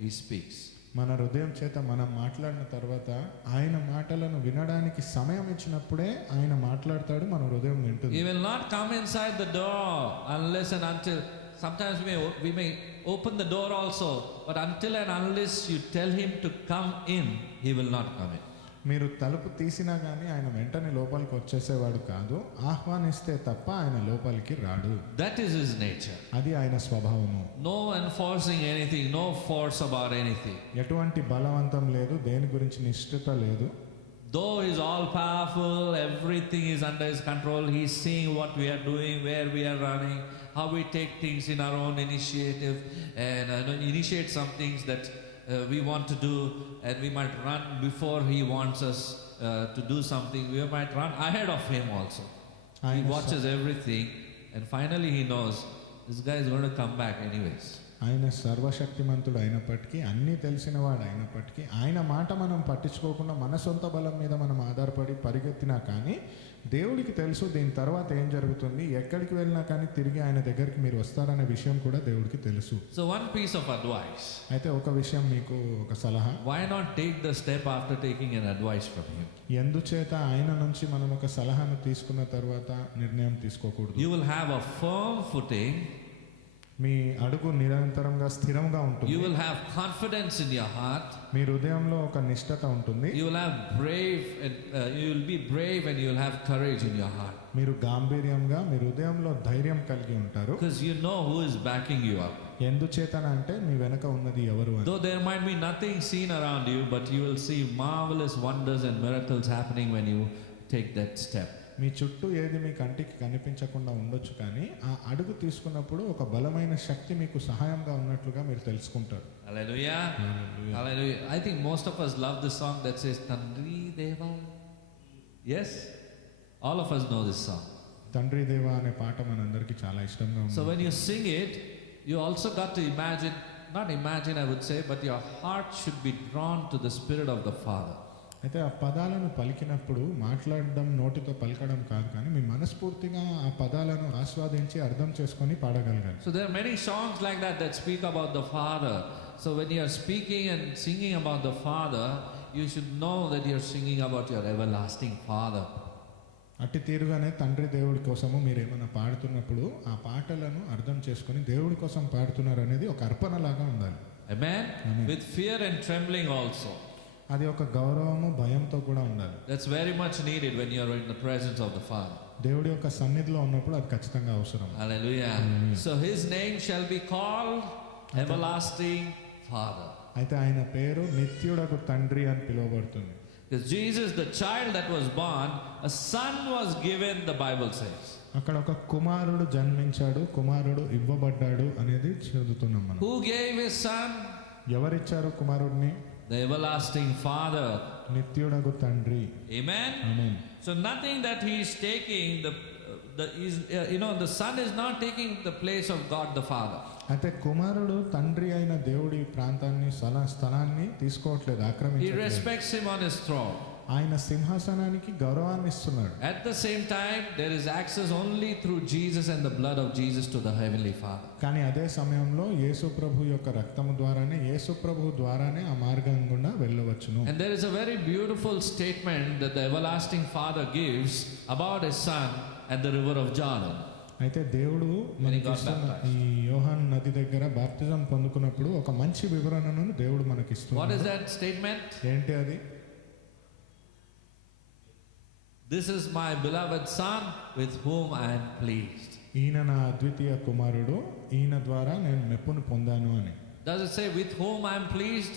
He speaks. మన హృదయం చేత మనం మాట్లాడిన తర్వాత ఆయన మాటలను వినడానికి సమయం ఇచ్చినప్పుడే ఆయన మాట్లాడతాడు, మన హృదయం వింటుంది. He will not come inside the door unless and until, sometimes we may open the door also, but until and unless you tell Him to come in, He will not come in. మీరు తలుపు తీసినా కానీ ఆయన వెంటనే లోపలికి వచ్చేసేవాడు కాదు, ఆహ్వానిస్తే తప్ప ఆయన లోపలికి రాడు. That is His nature. అది ఆయన స్వభావము. No enforcing anything, no force about anything. ఎటువంటి బలవంతం లేదు, దేని గురించి నిష్ఠత లేదు. Though He's all powerful, everything is under His control. He's seeing what we are doing, where we are running, how we take things in our own initiative and initiate some things that we want to do, and we might run before He wants us to do something. We might run ahead of Him also. He watches everything, and finally He knows this guy is going to come back anyways. ఆయన సర్వశక్తిమంతుడు అయినప్పటికీ, అన్నీ తెలిసినవాడు అయినప్పటికీ, ఆయన మాట మనం పట్టించుకోకుండా మన సొంత బలం మీద మనం ఆధారపడి పరిగెత్తినా కానీ దేవుడికి తెలుసు దీని తర్వాత ఏం జరుగుతుంది, ఎక్కడికి వెళ్ళినా కానీ తిరిగి ఆయన దగ్గరికి మీరు వస్తారనే విషయం కూడా దేవుడికి తెలుసు. So one piece of advice. అయితే ఒక విషయం, మీకు ఒక సలహా. Why not take the step after taking an advice from Him? ఎందుచేత ఆయన నుంచి మనం ఒక సలహాను తీసుకున్న తర్వాత నిర్ణయం తీసుకోకూడదు. You will have a firm footing. మీ అడుగు నిరంతరంగా స్థిరంగా ఉంటుంది. You will have confidence in your heart. మీ హృదయంలో ఒక నిష్ఠత ఉంటుంది. You will have you will be brave and you will have courage in your heart. మీరు గాంభీర్యంగా మీ హృదయంలో ధైర్యం కలిగి ఉంటారు. Because you know who is backing you up. ఎందుచేతన అంటే మీ వెనక ఉన్నది ఎవరు అని. Though there might be nothing seen around you, but you will see marvelous wonders and miracles happening when you take that step. మీ చుట్టూ ఏది మీ కంటికి కనిపించకుండా ఉండొచ్చు, కానీ ఆ అడుగు తీసుకున్నప్పుడు ఒక బలమైన శక్తి మీకు సహాయంగా ఉన్నట్లుగా మీరు తెలుసుకుంటారు. Hallelujah. Hallelujah. I think most of us love the song that says Tandri Deva. Yes? All of us know this song. తండ్రి దేవా అనే పాట మనందరికీ చాలా ఇష్టంగా So ఉంది. when you sing it, you also got to imagine, not imagine I would say, but your heart should be drawn to the Spirit of the Father. అయితే ఆ పదాలను పలికినప్పుడు మాట్లాడడం నోటితో పలకడం కాదు, కానీ మీ మనస్ఫూర్తిగా ఆ పదాలను ఆస్వాదించి అర్థం చేసుకొని పాడగలగాలి. So there are many songs like that that speak about the Father. So when you are speaking and singing about the Father, you should know that you are singing about your everlasting Father. అట్టి తీరుగానే తండ్రి దేవుడి కోసము మీరు ఏమైనా పాడుతున్నప్పుడు ఆ పాటలను అర్థం చేసుకొని దేవుడి కోసం పాడుతున్నారు అనేది ఒక అర్పణలాగా ఉండాలి. Amen? With fear and trembling also. అది ఒక గౌరవము భయంతో కూడా ఉండాలి. That's very much needed when you are in the presence of the Father. దేవుడి యొక్క సన్నిధిలో ఉన్నప్పుడు అది ఖచ్చితంగా అవసరం. Hallelujah. So his name shall be called Everlasting Father. అయితే ఆయన పేరు నిత్యుడకు తండ్రి అని పిలువబడుతుంది. Because Jesus, the child that was born, a son was given, the Bible says. అక్కడ ఒక కుమారుడు జన్మించాడు, కుమారుడు ఇవ్వబడ్డాడు అనేది చదువుతున్నాం మనం. Who gave his son? ఎవరిచ్చారు కుమారుడిని? The everlasting Father. నిత్యుడకు తండ్రి. Amen. Amen. So nothing that he is taking, the son is not taking the place of God the Father. అయితే కుమారుడు తండ్రి అయిన దేవుడి ప్రాంతాన్ని స్థలాన్ని తీసుకోవట్లేదు, He ఆక్రమించట్లేదు. respects him on his throne. ఆయన సింహాసనానికి గౌరవాన్ని ఇస్తున్నాడు. At the same time, there is access only through Jesus and the blood of Jesus to the Heavenly Father. కానీ అదే సమయంలో యేసు ప్రభు యొక్క రక్తము ద్వారానే, యేసు ప్రభు ద్వారానే ఆ మార్గం గుండా వెళ్ళవచ్చును. And there is a very beautiful statement that the everlasting Father gives about his son at the river of Jordan. అయితే దేవుడు మనకి ఇస్తున్న ఈ యోహాను నది దగ్గర బాప్తిజం పొందుకున్నప్పుడు ఒక మంచి వివరణను దేవుడు మనకి What ఇస్తున్నాడు. is that statement? ఏంటి అది? This is my beloved son with whom I am pleased. ఈయన నా అద్వితీయ కుమారుడు, ఈయన ద్వారా నేను మెప్పును పొందాను అని. Does it say with whom I am pleased?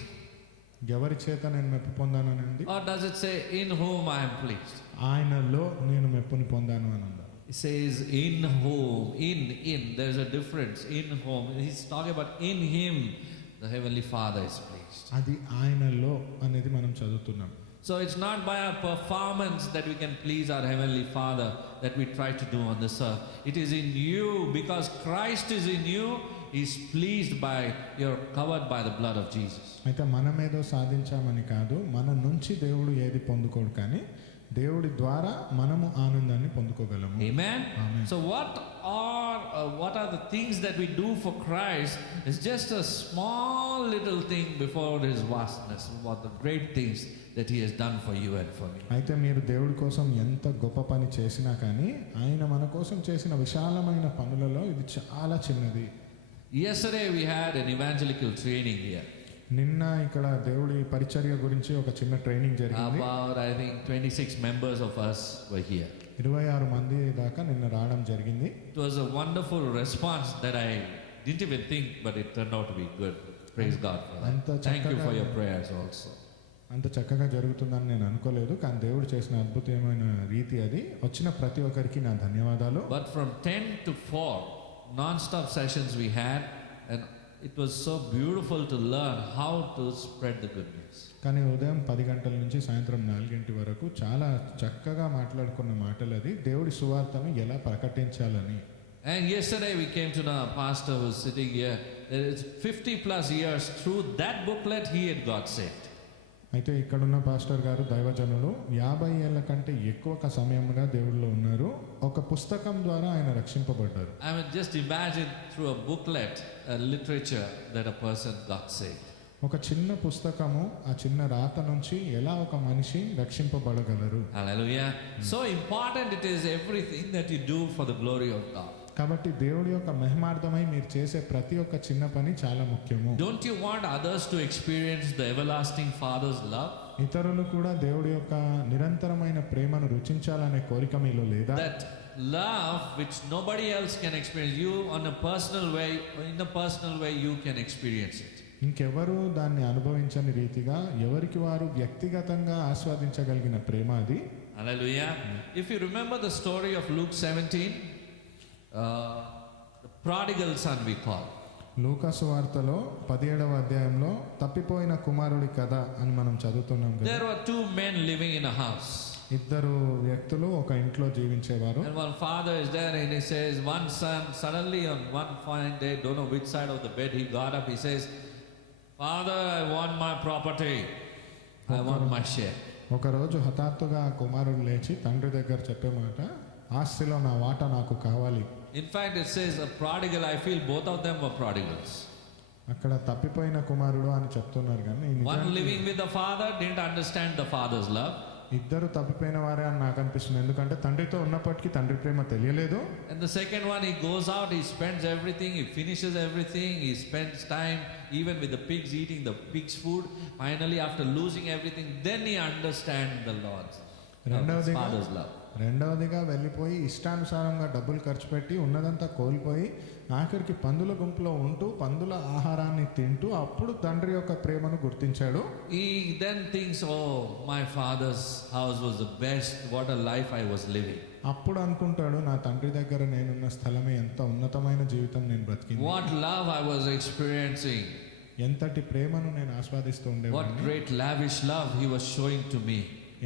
ఎవరి చేత నేను మెప్పు పొందాను అని ఉంది? Or does it say in whom I am pleased? ఆయనలో నేను మెప్పుని పొందాను అని ఉంది. It says in whom, in. There's a difference. In whom. He's talking about in him the Heavenly Father is pleased. అది ఆయనలో అనేది మనం చదువుతున్నాం. So it's not by our performance that we can please our Heavenly Father that we try to do on this earth. It is in you, because Christ is in you. He's pleased by, you're covered by the blood of Jesus. అయితే మనమేదో సాధించామని కాదు, మన నుంచి దేవుడు ఏది పొందుకోడు, కానీ దేవుడి ద్వారా మనము ఆనందాన్ని పొందుకోగలము. Amen? Amen. So what are the things that we do for Christ is just a small little thing before his vastness, what the great things that he has done for you and for me. అయితే మీరు దేవుడి కోసం ఎంత గొప్ప పని చేసినా కానీ ఆయన మన కోసం చేసిన విశాలమైన పనులలో ఇది చాలా చిన్నది. Yesterday we had an evangelical training here. నిన్న ఇక్కడ దేవుడి పరిచర్య గురించి ఒక చిన్న ట్రైనింగ్ జరిగింది. About I think 26 members of us were here. 26 మంది దాకా నిన్న రావడం జరిగింది. It was a wonderful response that I didn't even think, but it turned out to be good. Praise God for that. Thank you for your prayers also. అంత చక్కగా జరుగుతుందని నేను అనుకోలేదు, కానీ దేవుడు చేసిన అద్భుతమైన రీతి అది. వచ్చిన ప్రతి ఒక్కరికి నా ధన్యవాదాలు. But from 10 to 4 non-stop sessions we had, and it was so beautiful to learn how to spread the good news. కానీ ఉదయం 10 గంటల నుంచి సాయంత్రం 4 వరకు చాలా చక్కగా మాట్లాడుకున్న మాటలు అది, దేవుడి సువార్తను ఎలా ప్రకటించాలని. And yesterday we came to know a pastor who was sitting here. There is 50 plus years through that booklet he had got saved. అయితే ఇక్కడున్న పాస్టర్ గారు దైవజనులు 50 ఏళ్ల కంటే ఎక్కువ సమయంగా దేవుడిలో ఉన్నారు. ఒక పుస్తకం ద్వారా ఆయన రక్షింపబడ్డారు. I mean, just imagine through a booklet, a literature, that a person got saved. ఒక చిన్న పుస్తకము, ఆ చిన్న రాత నుంచి ఎలా ఒక మనిషి రక్షింపబడగలరు. Hallelujah. So important it is, everything that you do for the glory of God. కాబట్టి దేవుడి యొక్క మహిమార్థమై మీరు చేసే ప్రతి ఒక్క చిన్న పని చాలా ముఖ్యము. Don't you want others to experience the everlasting Father's love? ఇతరులు కూడా దేవుడి యొక్క నిరంతరమైన ప్రేమను రుచించాలనే కోరిక మీలో లేదా? That love which nobody else can experience. You on a personal way, in a personal way, you can experience it. ఇంకెవరు దాన్ని అనుభవించని రీతిగా ఎవరికి వారు వ్యక్తిగతంగా ఆస్వాదించగలిగిన ప్రేమ అది. Hallelujah. If you remember the story of Luke 17, the prodigal son we call. లూకాసు వార్తలో 17వ అధ్యాయంలో తప్పిపోయిన కుమారుడి కథ అని మనం చదువుతున్నాం కదా. There were two men living in a house. ఇద్దరు వ్యక్తులు ఒక ఇంట్లో జీవించేవారు. And one father is there and he says, one son suddenly on one fine day, don't know which side of the bed he got up, he says, Father, I want my property. I want my share. ఒకరోజు హఠాత్తుగా ఆ కుమారుడు లేచి తండ్రి దగ్గర చెప్పే మాట, ఆస్తిలో నా వాటా నాకు కావాలి. In fact, it says a prodigal. I feel both of them were prodigals. అక్కడ తప్పిపోయిన కుమారుడు అని చెప్తున్నారు కానీ One living with the father didn't understand the father's love. ఇద్దరు తప్పిపోయిన వారే అని నాకు అనిపిస్తుంది. ఎందుకంటే తండ్రితో ఉన్నప్పటికీ తండ్రి ప్రేమ తెలియలేదు. And the second one, he goes out, he spends everything, he finishes everything, he spends time even with the pigs, eating the pigs' food. Finally, after losing everything, then he understands the Lord's father's love. రెండవదిగా వెళ్ళిపోయి ఇష్టానుసారంగా డబ్బులు ఖర్చు పెట్టి ఉన్నదంతా కోల్పోయి ఆఖరికి పందుల గుంపులో ఉంటూ పందుల ఆహారాన్ని తింటూ అప్పుడు తండ్రి యొక్క ప్రేమను గుర్తించాడు. He then thinks, oh, my father's house was the best, what a life I was living. అప్పుడు అనుకుంటాడు, నా తండ్రి దగ్గర నేనున్న స్థలమే ఎంత ఉన్నతమైన జీవితం నేను బ్రతికింది. What love I was experiencing. ఎంతటి ప్రేమను నేను ఆస్వాదిస్తూ What ఉండేవాడిని. great lavish love he was showing to me.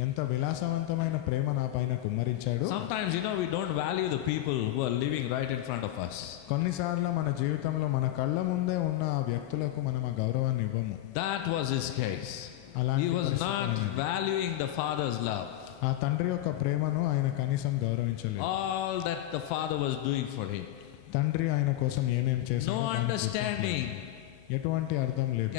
ఎంత విలాసవంతమైన ప్రేమ నా పైన కుమ్మరించాడు. Sometimes, we don't value the people who are living right in front of us. కొన్నిసార్లు మన జీవితంలో మన కళ్ళ ముందే ఉన్న ఆ వ్యక్తులకు మనం ఆ గౌరవాన్ని ఇవ్వము. That was his case. అలాంటి He was పరిస్థితి not అనేది. valuing the father's love. ఆ తండ్రి యొక్క ప్రేమను ఆయన కనీసం గౌరవించలేదు. All that the father was doing for him. తండ్రి ఆయన కోసం ఏమేం No చేశాడో దాన్ని understanding. గుర్తించలేదు. ఎటువంటి అర్థం లేదు.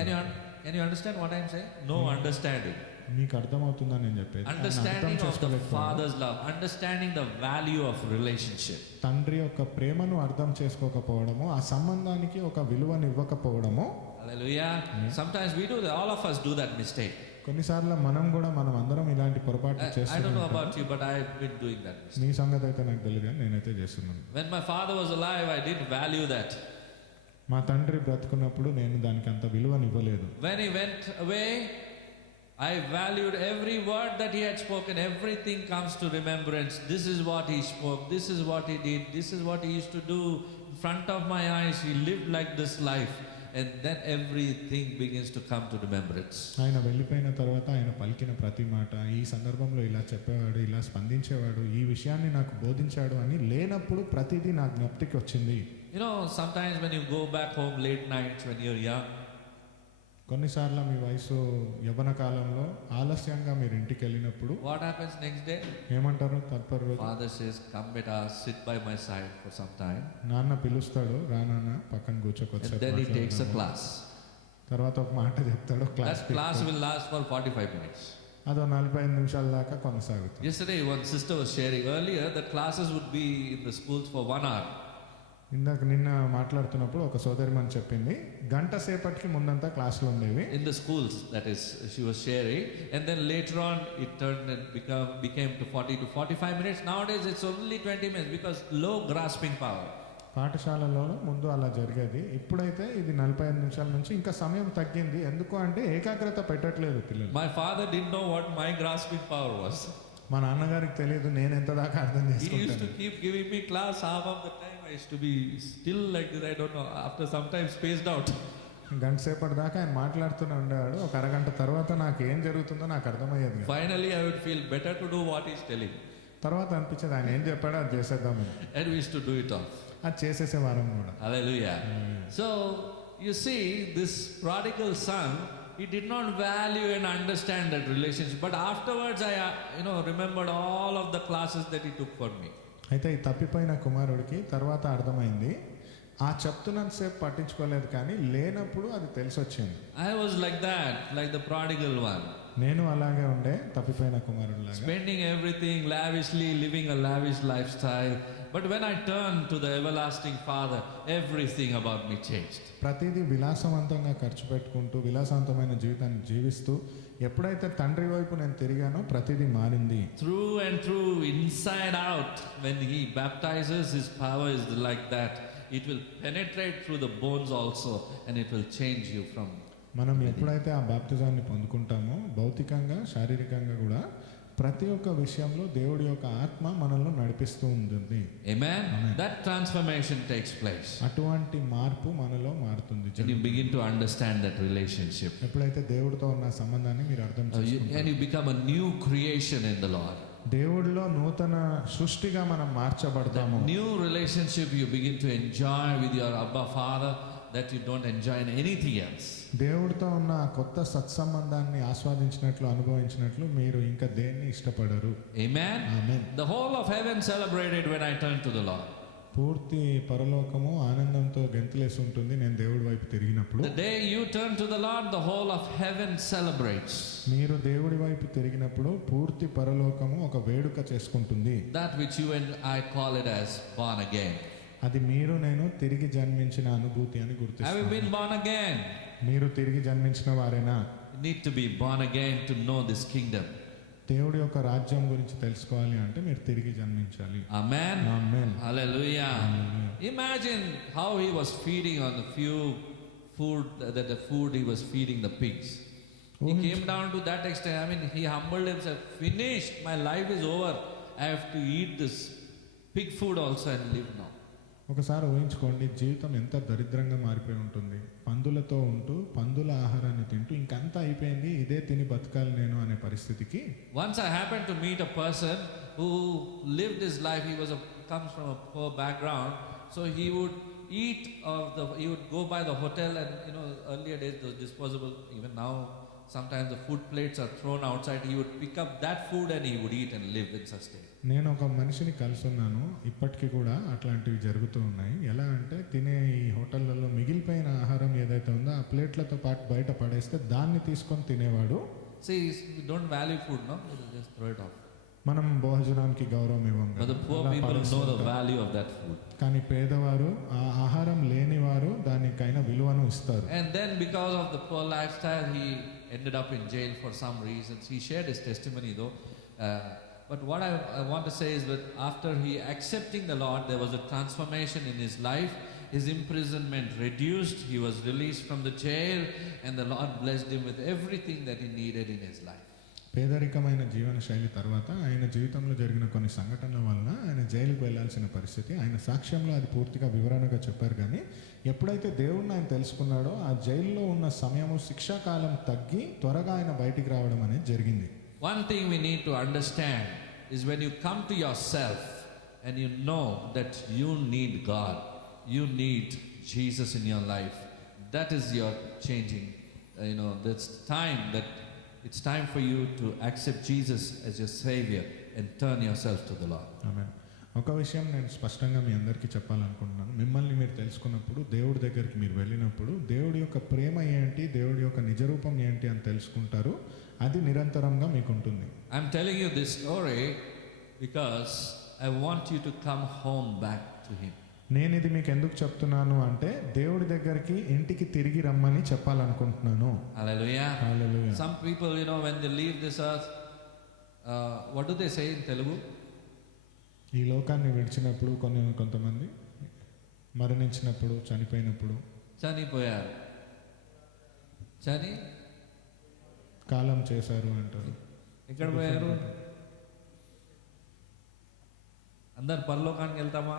Can you understand what I'm saying? No understanding. మీకు అర్థమవుతుందని నేను చెప్పేది. ఆయన అర్థం Understanding of the చేసుకోలేకపోయాడు. father's love. Understanding the value of relationship. తండ్రి యొక్క ప్రేమను అర్థం చేసుకోకపోవడము, ఆ సంబంధానికి ఒక విలువను ఇవ్వకపోవడము. Hallelujah. Sometimes we do that. All of us do that mistake. కొన్నిసార్లు మనం అందరం ఇలాంటి పొరపాటు I don't know చేస్తున్నాం. about you, but I've been doing that mistake. నీ సంగతి అయితే నాకు తెలియదు కానీ నేనైతే చేస్తున్నాను. When my father was alive, I didn't value that. మా తండ్రి బ్రతుకున్నప్పుడు నేను దానికి అంత విలువను ఇవ్వలేదు. When he went away, I valued every word that he had spoken. Everything comes to remembrance. This is what he spoke. This is what he did. This is what he used to do. In front of my eyes, he lived like this life. And then everything begins to come to remembrance. ఆయన వెళ్ళిపోయిన తర్వాత ఆయన పలికిన ప్రతి మాట, ఈ సందర్భంలో ఇలా చెప్పేవాడు, ఇలా స్పందించేవాడు, ఈ విషయాన్ని నాకు బోధించాడు అని లేనప్పుడు ప్రతిదీ నా జ్ఞప్తికి వచ్చింది. Sometimes when you go back home late nights when you're young, కొన్నిసార్లు మీ వయసు యవ్వన కాలంలో ఆలస్యంగా మీరు ఇంటికి వెళ్ళినప్పుడు what happens next day? ఏమంటారు? తదుపరి రోజు Father says, come beta, sit by my side for some time. నాన్న పిలుస్తాడు, రా నాన్న పక్కన And కూర్చోకొచ్చాడు. then he takes a class. తర్వాత ఒక మాట చెప్తాడు, That class class will last for 45 minutes. అదో 45 నిమిషాల దాకా కొనసాగుతుంది. Yesterday, one sister was sharing earlier that classes would be in the schools for 1 hour. నిన్న మాట్లాడుతున్నప్పుడు ఒక సోదరిమని చెప్పింది, గంట సేపటికి ముందంతా క్లాసులు ఉండేవి. In the schools, that is, she was sharing. And then later on, it turned and became to 40 to 45 minutes. Nowadays, it's only 20 minutes because low grasping power. పాఠశాలలో ముందు అలా జరిగేది. ఇప్పుడైతే ఇది 45 నిమిషాల నుంచి ఇంకా సమయం తగ్గింది. ఎందుకు అంటే ఏకాగ్రత పెట్టట్లేదు పిల్లలు. My father didn't know what my grasping power was. మా నాన్నగారికి తెలియదు నేను ఎంత దాకా అర్థం He used to చేసుకుంటాను. keep giving me class half of the time. I used to be still like this. I don't know. After some time, spaced out. గంట సేపటి దాకా ఆయన మాట్లాడుతూనే ఉండేవాడు. ఒక అరగంట తర్వాత నాకు ఏం జరుగుతుందో నాకు అర్థమయ్యేది కాదు. Finally, I would feel better to do what he's telling. తర్వాత అనిపించేది ఆయన ఏం చెప్పాడో అది చేసేద్దామని. And we used to do it off. అది చేసేసే వారం కూడా. Hallelujah. So, you see, this prodigal son, he did not value and understand that relationship. But afterwards, I remembered all of the classes that he took for me. అయితే ఈ తప్పిపోయిన కుమారుడికి తర్వాత అర్థమైంది. ఆ చెప్తున్నంతసేపు పట్టించుకోలేదు కానీ లేనప్పుడు అది తెలిసొచ్చింది. I was like that, like the prodigal one. నేను అలాగే ఉండే తప్పిపోయిన కుమారుడు లాగా. Spending everything lavishly, living a lavish lifestyle. But when I turned to the everlasting Father, everything about me changed. ప్రతిదీ విలాసవంతంగా ఖర్చు పెట్టుకుంటూ విలాసవంతమైన జీవితాన్ని జీవిస్తూ ఎప్పుడైతే తండ్రి వైపు నేను తిరిగానో ప్రతిదీ మారింది. Through and through, inside out, when He baptizes, His power is like that. It will penetrate through the bones also, and it will change you from. మనం ఎప్పుడైతే ఆ బాప్తిజాన్ని పొందుకుంటామో భౌతికంగా శారీరకంగా కూడా ప్రతి ఒక్క విషయంలో దేవుడి యొక్క ఆత్మ మనల్ని నడిపిస్తూ ఉంటుంది. Amen. That transformation takes place. అటువంటి మార్పు మనలో మారుతుంది. And you begin to understand that relationship. ఎప్పుడైతే దేవుడితో ఉన్న సంబంధాన్ని మీరు అర్థం చేసుకుంటారు, And you become a new creation in the Lord. దేవుడిలో నూతన సృష్టిగా మనం మార్చబడతాము. New relationship you begin to enjoy with your Abba Father that you don't enjoy in anything else. దేవుడితో ఉన్న కొత్త సత్సంబంధాన్ని ఆస్వాదించినట్లు అనుభవించినట్లు మీరు ఇంకా దేన్ని ఇష్టపడరు. Amen. Amen. The whole of heaven celebrated when I turned to the Lord. పూర్తి పరలోకము ఆనందంతో గెంతులేసి ఉంటుంది నేను దేవుడి వైపు తిరిగినప్పుడు. The day you turn to the Lord, the whole of heaven celebrates. మీరు దేవుడి వైపు తిరిగినప్పుడు పూర్తి పరలోకము ఒక వేడుక చేసుకుంటుంది. That which you and I call it as born again. అది మీరు నేను తిరిగి జన్మించిన అనుభూతి అని Have you గుర్తిస్తారు. been born again? మీరు తిరిగి జన్మించిన వారేనా? You need to be born again to know this kingdom. దేవుడి యొక్క రాజ్యం గురించి తెలుసుకోవాలి అంటే మీరు తిరిగి జన్మించాలి. Amen. Amen. Hallelujah. Imagine how he was feeding on the few food that the food he was feeding the pigs. He came down to that extent. I mean, he humbled himself. Finished. My life is over. I have to eat this pig food also and live now. ఒకసారి ఊహించుకోండి, జీవితం ఎంత దరిద్రంగా మారిపోయి ఉంటుంది. పందులతో ఉంటూ పందుల ఆహారాన్ని తింటూ ఇంకంతా అయిపోయింది, ఇదే తిని బతకాలి నేను అనే పరిస్థితికి. Once I happened to meet a person who lived his life. He comes from a poor background, so he would eat he would go by the hotel, and earlier days those disposable, even now sometimes the food plates are thrown outside. He would pick up that food and he would eat and live and sustain. నేను ఒక మనిషిని కలుసున్నాను, ఇప్పటికీ కూడా అట్లాంటివి జరుగుతూ ఉన్నాయి. ఎలా అంటే తినే ఈ హోటళ్లలో మిగిలిపోయిన ఆహారం ఏదైతే ఉందో ఆ ప్లేట్లతో పాటు బయట పడేస్తే దాన్ని తీసుకొని తినేవాడు. See, we don't value food, no? We just throw it off. మనం భోజనానికి గౌరవం ఇవ్వం But the poor people know the value of that food. కానీ పేదవారు ఆ ఆహారం లేనివారు దానికైనా విలువను ఇస్తారు. And then because of the poor lifestyle, he ended up in jail for some reasons. He shared his testimony though. But what I want to say is that after he accepting the Lord, there was a transformation in his life. His imprisonment reduced. He was released from the jail, and the Lord blessed him with everything that he needed in his life. పేదరికమైన జీవన శైలి తర్వాత ఆయన జీవితంలో జరిగిన కొన్ని సంఘటనల వలన ఆయన జైలుకు వెళ్లాల్సిన పరిస్థితి. ఆయన సాక్ష్యంలో అది పూర్తిగా వివరణగా చెప్పారు. కానీ ఎప్పుడైతే దేవుడిని ఆయన తెలుసుకున్నాడో ఆ జైల్లో ఉన్న సమయము శిక్షాకాలం తగ్గి త్వరగా ఆయన బయటికి రావడం అనేది జరిగింది. One thing we need to understand is when you come to yourself and you know that you need God, you need Jesus in your life, that is your changing. That's time that it's time for you to accept Jesus as your Savior and turn yourself to the Lord. ఆమేన్. ఒక విషయం నేను స్పష్టంగా మీ అందరికీ చెప్పాలనుకుంటున్నాను. మిమ్మల్ని మీరు తెలుసుకున్నప్పుడు, దేవుడి దగ్గరికి మీరు వెళ్ళినప్పుడు దేవుడి యొక్క ప్రేమ ఏంటి, దేవుడి యొక్క నిజరూపం ఏంటి అని తెలుసుకుంటారు. అది నిరంతరంగా మీకు ఉంటుంది. I'm telling you this story because I want you to come home back to Him. నేను ఇది మీకు ఎందుకు చెప్తున్నాను అంటే దేవుడి దగ్గరికి ఇంటికి తిరిగి రమ్మని చెప్పాలనుకుంటున్నాను. Hallelujah. Hallelujah. Some people, when they leave this earth, what do they say in Telugu? ఈ లోకాన్ని విడిచినప్పుడు కొంతమంది మరణించినప్పుడు, చనిపోయినప్పుడు చనిపోయారు, కాలం చేశారు అంటారు. ఎక్కడ పోయారు? అందరు పరలోకానికి వెళ్తామా?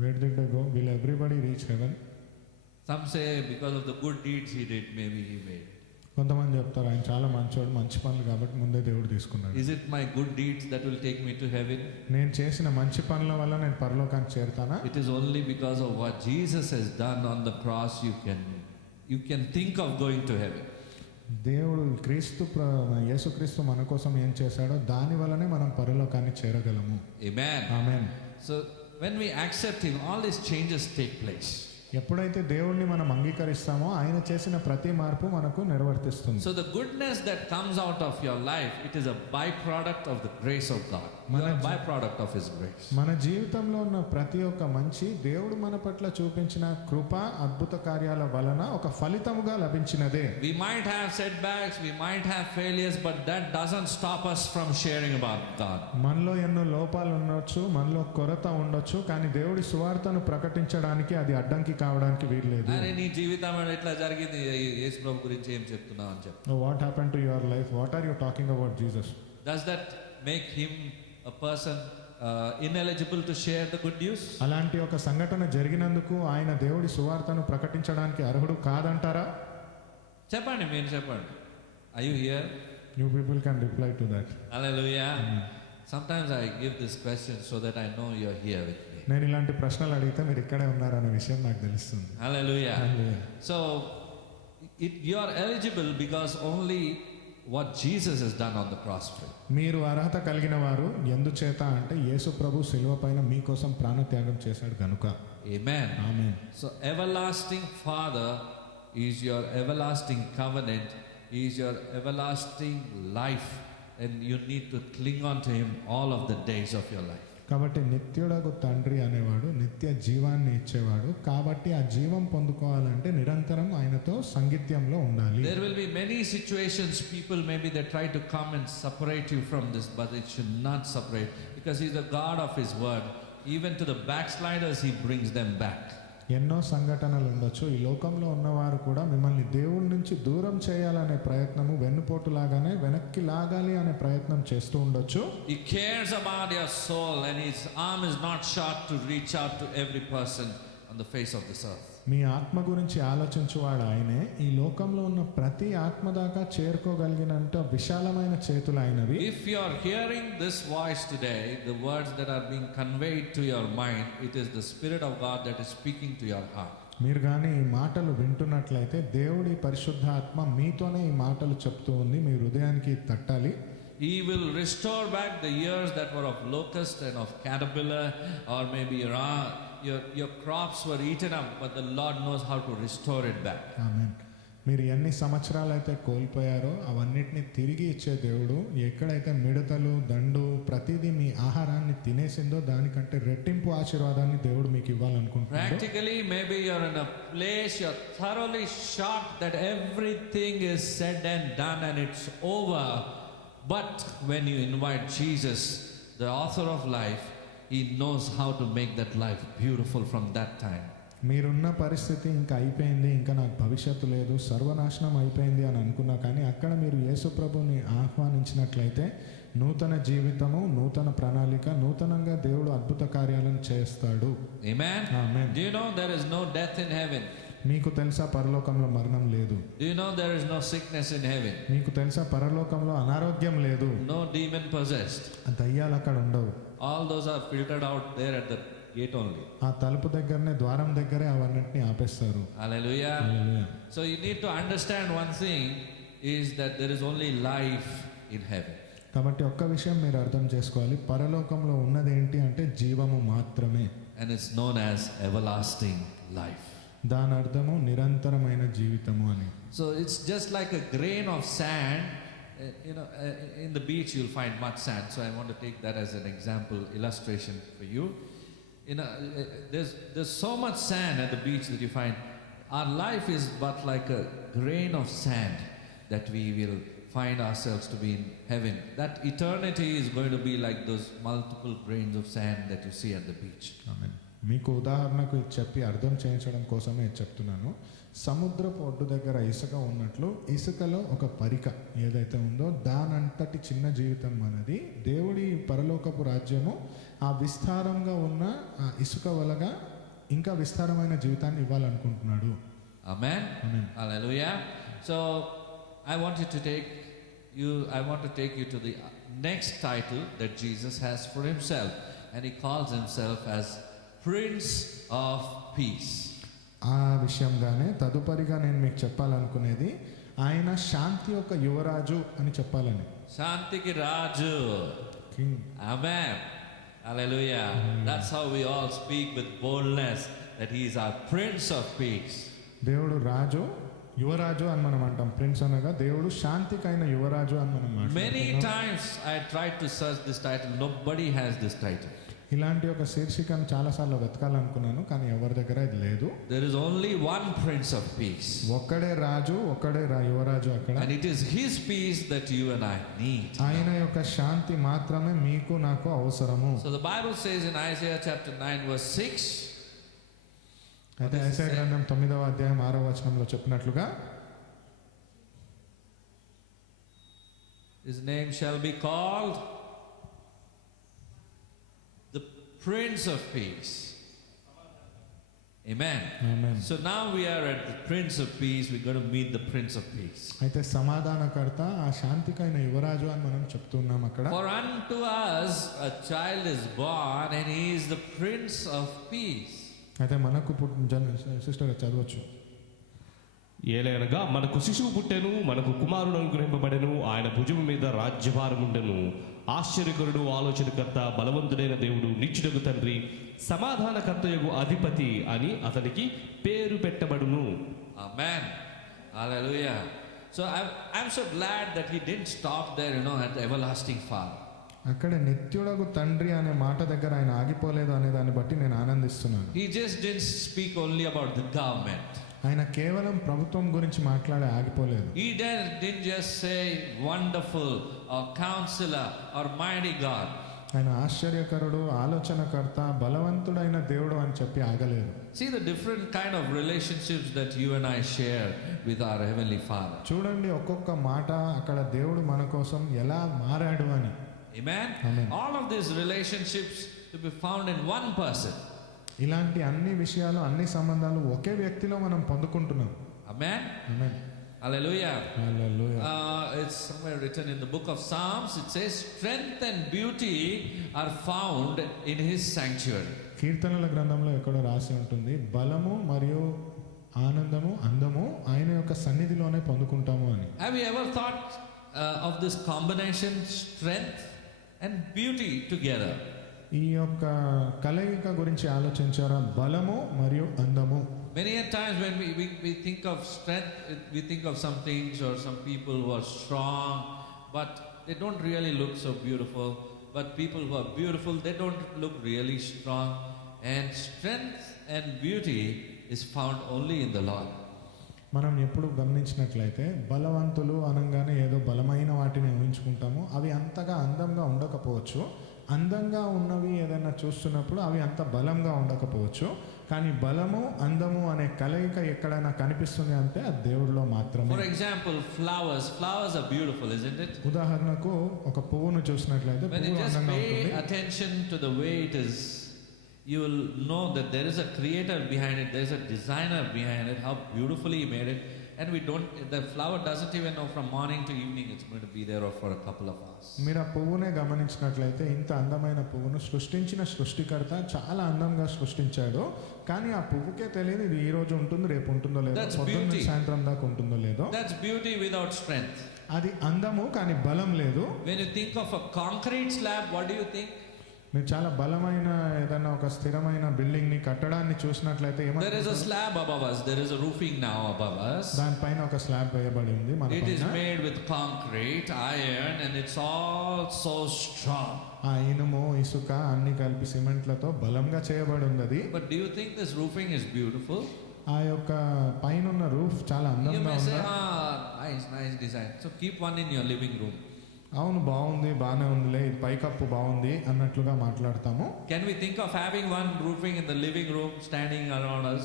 Where did they go? Will everybody reach heaven? Some say because of the good deeds he did, maybe he made. కొంతమంది చెప్తారు ఆయన చాలా మంచోడు, మంచి పనులు కాబట్టి ముందే దేవుడు తీసుకున్నాడు. Is it my good deeds that will take me to heaven? నేను చేసిన మంచి పనుల వల్ల నేను పరలోకానికి చేరుతానా? It is only because of what Jesus has done on the cross you can think of going to heaven. దేవుడు యేసుక్రీస్తు మన కోసం ఏం చేశాడో దాని వల్లనే మనం పరలోకాన్ని చేరగలము. Amen. Amen. So when we accept Him, all these changes take place. ఎప్పుడైతే దేవుణ్ణి మనం అంగీకరిస్తామో ఆయన చేసిన ప్రతి మార్పు మనకు నిర్వర్తిస్తుంది. So the goodness that comes out of your life, it is a byproduct of the grace of God. You are a byproduct of His grace. మన జీవితంలో ఉన్న ప్రతి ఒక్క మంచి దేవుడు మన పట్ల చూపించిన కృప అద్భుత కార్యాల వలన ఒక ఫలితముగా లభించినదే. We might have setbacks, we might have failures, but that doesn't stop us from sharing about God. మనలో ఎన్నో లోపాలు ఉండొచ్చు, మనలో కొరత ఉండొచ్చు, కానీ దేవుడి సువార్తను ప్రకటించడానికి అది అడ్డంకి కావడానికి వీల్లేదు. అరే నీ జీవితంలో ఇట్లా జరిగింది, యేసు ప్రభు గురించి ఏం చెప్తున్నావు అని చెప్పు. What happen to your life? What are you talking about Jesus? Does that make him a person ineligible to share the good news? అలాంటి ఒక సంఘటన జరిగినందుకు ఆయన దేవుడి సువార్తను ప్రకటించడానికి అర్హుడు కాదంటారా? చెప్పండి, మీరు చెప్పండి. Are you here? You people can reply to that. Hallelujah. Sometimes I give this question so that I know you're here with me. నేను ఇలాంటి ప్రశ్నలు అడిగితే మీరు ఇక్కడే ఉన్నారనే విషయం నాకు తెలుస్తుంది. Hallelujah. Hallelujah. So you are eligible because only what Jesus has done on the cross for you. మీరు అర్హత కలిగిన వారు ఎందుచేత అంటే యేసు ప్రభు శిలువ పైన మీకోసం ప్రాణత్యాగం చేశాడు గనుక. Amen. Amen. So everlasting Father is your everlasting covenant, is your everlasting life, and you need to cling on to Him all of the days of your life. కాబట్టి నిత్యుడగు తండ్రి అనేవాడు నిత్య జీవాన్ని ఇచ్చేవాడు. కాబట్టి ఆ జీవం పొందుకోవాలంటే నిరంతరం ఆయనతో సంగీత్యంలో ఉండాలి. There will be many situations people maybe they try to come and separate you from this, but it should not separate, because He's the God of His word. Even to the backsliders He brings them back. ఎన్నో సంఘటనలు ఉండొచ్చు. ఈ లోకంలో ఉన్నవారు కూడా మిమ్మల్ని దేవుడి నుంచి దూరం చేయాలనే ప్రయత్నము, వెన్నుపోటులాగానే వెనక్కి లాగాలి అనే ప్రయత్నం చేస్తూ ఉండొచ్చు. He cares about your soul, and His arm is not short to reach out to every person on the face of this earth. మీ ఆత్మ గురించి ఆలోచించువాడు ఆయనే. ఈ లోకంలో ఉన్న ప్రతి ఆత్మ దాకా చేరుకోగలిగినంత విశాలమైన చేతులు ఆయనవి. If you are hearing this voice today, the words that are being conveyed to your mind, it is the Spirit of God that is speaking to your heart. మీరు కానీ ఈ మాటలు వింటున్నట్లయితే దేవుడి పరిశుద్ధ ఆత్మ మీతోనే ఈ మాటలు చెప్తూ ఉంది. మీ హృదయానికి తట్టాలి. He will restore back the years that were of locust and of caterpillar, or maybe your crops were eaten up, but the Lord knows how to restore it back. ఆమేన్. మీరు ఎన్ని సంవత్సరాలు అయితే కోల్పోయారో అవన్నిటిని తిరిగి ఇచ్చే దేవుడు. ఎక్కడైతే మిడతలు, దండు ప్రతిదీ మీ ఆహారాన్ని తినేసిందో దానికంటే రెట్టింపు ఆశీర్వాదాన్ని దేవుడు మీకు ఇవ్వాలనుకుంటున్నాడు. Practically, maybe you're in a place you're thoroughly shocked that everything is said and done and it's over. But when you invite Jesus, the author of life, He knows how to make that life beautiful from that time. మీరున్న పరిస్థితి ఇంకా అయిపోయింది, ఇంకా నాకు భవిష్యత్తు లేదు, సర్వనాశనం అయిపోయింది అని అనుకున్నా కానీ అక్కడ మీరు యేసు ప్రభుని ఆహ్వానించినట్లయితే నూతన జీవితము, నూతన ప్రణాళిక, నూతనంగా దేవుడు అద్భుత కార్యాలను చేస్తాడు. Amen. Amen. Do you know there is no death in heaven? మీకు తెలుసా పరలోకంలో మరణం లేదు? Do you know there is no sickness in heaven? మీకు తెలుసా పరలోకంలో అనారోగ్యం లేదు? No demon possessed. దయ్యాలు అక్కడ ఉండవు. All those are filtered out there at the gate only. ఆ తలుపు దగ్గరనే, ద్వారం దగ్గరే అవన్నిటిని ఆపేస్తారు. Hallelujah. Hallelujah. So you need to understand one thing, is that there is only life in heaven. కాబట్టి ఒక్క విషయం మీరు అర్థం చేసుకోవాలి, పరలోకంలో ఉన్నది ఏంటి అంటే జీవము మాత్రమే. And it's known as everlasting life. దాని అర్థము నిరంతరమైన జీవితము అని. So it's just like a grain of sand. In the beach you'll find much sand. So I want to take that as an example, illustration for you. There's so much sand at the beach that you find. Our life is but like a grain of sand that we will find ourselves to be in heaven. That eternity is going to be like those multiple grains of sand that you see at the beach. ఆమేన్. మీకు ఉదాహరణకు చెప్పి అర్థం చేయించడం కోసమే చెప్తున్నాను. సముద్రపు ఒడ్డు దగ్గర ఇసుక ఉన్నట్లు ఇసుకలో ఒక పరిక ఏదైతే ఉందో దానంతటి చిన్న జీవితం మనది. దేవుడి పరలోకపు రాజ్యము ఆ విస్తారంగా ఉన్న ఆ ఇసుక వలగా ఇంకా విస్తారమైన జీవితాన్ని ఇవ్వాలనుకుంటున్నాడు. Amen. Amen. Hallelujah. So I want to take you to the next title that Jesus has for Himself, and He calls Himself as Prince of Peace. ఆ విషయంగానే తదుపరిగా నేను మీకు చెప్పాలనుకునేది ఆయన శాంతి యొక్క యువరాజు అని చెప్పాలని. Shantiki Raju. King. Amen. Hallelujah. That's how we all speak with boldness, that he is our Prince of Peace. దేవుడు రాజు, యువరాజు అని మనం అంటాం. ప్రిన్స్ అనగా దేవుడు శాంతికైన యువరాజు అని మనం Many మాట్లాడుతున్నాం. times I tried to search this title. Nobody has this title. ఇలాంటి ఒక శీర్షికను చాలాసార్లు వెతకాలనుకున్నాను, కానీ ఎవరి దగ్గర ఇది లేదు. There is only one Prince of Peace. ఒక్కడే రాజు, ఒక్కడే యువరాజు అక్కడ. And it is his peace that you and I need. ఆయన యొక్క శాంతి మాత్రమే మీకు నాకు అవసరము. So the Bible says in Isaiah chapter 9 verse 6. అయితే యెషయా గ్రంథం 9వ అధ్యాయం 6వ వచనంలో చెప్పినట్లుగా, His name shall be called the Prince of Peace. Amen. Amen. So now we are at the Prince of Peace. We're going to meet the Prince of Peace. అయితే సమాధానకర్త, ఆ శాంతికైన యువరాజు అని మనం చెప్తున్నాం అక్కడ. For unto us a child is born, and he is the Prince of Peace. అయితే మనకు సిస్టర్ చదవచ్చు. ఏలయనగా మనకు శిశువు పుట్టెను, మనకు కుమారుడు అనుగ్రహింపబడెను, ఆయన భుజము మీద రాజ్యభారం ఉండెను. ఆశ్చర్యకరుడు, ఆలోచనకర్త, బలవంతుడైన దేవుడు, నిత్యుడగు తండ్రి, సమాధానకర్తయగు అధిపతి అని అతనికి పేరు పెట్టబడును. Amen. Hallelujah. So I'm so glad that he didn't stop there, at the everlasting Father. అక్కడ నిత్యుడగు తండ్రి అనే మాట దగ్గర ఆయన ఆగిపోలేదు అనే దాన్ని బట్టి నేను ఆనందిస్తున్నాను. He just didn't speak only about the government. ఆయన కేవలం ప్రభుత్వం గురించి మాట్లాడే ఆగిపోలేదు. He didn't just say wonderful or counselor or mighty God. ఆయన ఆశ్చర్యకరుడు, ఆలోచనకర్త, బలవంతుడైన దేవుడు అని చెప్పి ఆగలేదు. See the different kind of relationships that you and I share with our Heavenly Father. చూడండి ఒక్కొక్క మాట అక్కడ దేవుడు మన కోసం ఎలా మారాడు అని. Amen? Amen. All of these relationships to be found in one person. ఇలాంటి అన్ని విషయాలు, అన్ని సంబంధాలు ఒకే వ్యక్తిలో మనం పొందుకుంటున్నాం. Amen? Amen. Hallelujah. Hallelujah. It's somewhere written in the book of Psalms. It says, strength and beauty are found in his sanctuary. కీర్తనల గ్రంథంలో ఎక్కడో రాసి ఉంటుంది, బలము మరియు ఆనందము, అందము ఆయన యొక్క సన్నిధిలోనే పొందుకుంటాము అని. Have you ever thought of this combination, strength and beauty together? ఈ యొక్క కలయిక గురించి ఆలోచించారా? బలము మరియు అందము. Many a times when we think of strength, we think of some things or some people who are strong, but they don't really look so beautiful. But people who are beautiful, they don't look really strong. And strength and beauty is found only in the Lord. మనం ఎప్పుడు గమనించినట్లయితే బలవంతులు అనగానే ఏదో బలమైన వాటిని ఊహించుకుంటాము. అవి అంతగా అందంగా ఉండకపోవచ్చు. అందంగా ఉన్నవి ఏదైనా చూస్తున్నప్పుడు అవి అంత బలంగా ఉండకపోవచ్చు. కానీ బలము, అందము అనే కలయిక ఎక్కడైనా కనిపిస్తుంది అంటే అది దేవుడిలో మాత్రమే. For example, flowers are beautiful, isn't it? ఉదాహరణకు ఒక పువ్వును చూసినట్లయితే When you పువ్వు just అందంగా pay ఉంటుంది. attention to the way it is, you will know that there is a creator behind it, there is a designer behind it, how beautifully he made it. And the flower doesn't even know from morning to evening it's going to be there for a couple of hours. మీరు ఆ పువ్వునే గమనించినట్లయితే ఇంత అందమైన పువ్వును సృష్టించిన సృష్టికర్త చాలా అందంగా సృష్టించాడు. కానీ ఆ పువ్వుకే తెలియదు ఇది ఈ రోజు ఉంటుంది, రేపు ఉంటుందో లేదో, That's పొద్దున్న beauty. సాయంత్రం దాకా ఉంటుందో లేదో. That's beauty without strength. అది అందము కానీ బలం లేదు. When you think of a concrete slab, what do you think? మీరు చాలా బలమైన ఏదైనా ఒక స్థిరమైన బిల్డింగ్ ని కట్టడాన్ని చూసినట్లయితే There is a slab above us, there is a roofing now above us. దానిపైన ఒక స్లాబ్ వేయబడి ఉంది మన It is పైన. made with concrete, iron, and it's all so strong. ఆ ఇనుము, ఇసుక అన్ని కలిపి సిమెంట్లతో బలంగా చేయబడి ఉంది. But do you think this roofing is beautiful? ఆ యొక్క పైన ఉన్న రూఫ్ చాలా You అందంగా may say, ఉందా? nice design. So keep one in your living room. అవును బాగుంది, బాగానే ఉందిలే, ఇది పైకప్పు బాగుంది అన్నట్లుగా మాట్లాడతాము. Can we think of having one roofing in the living room standing around us?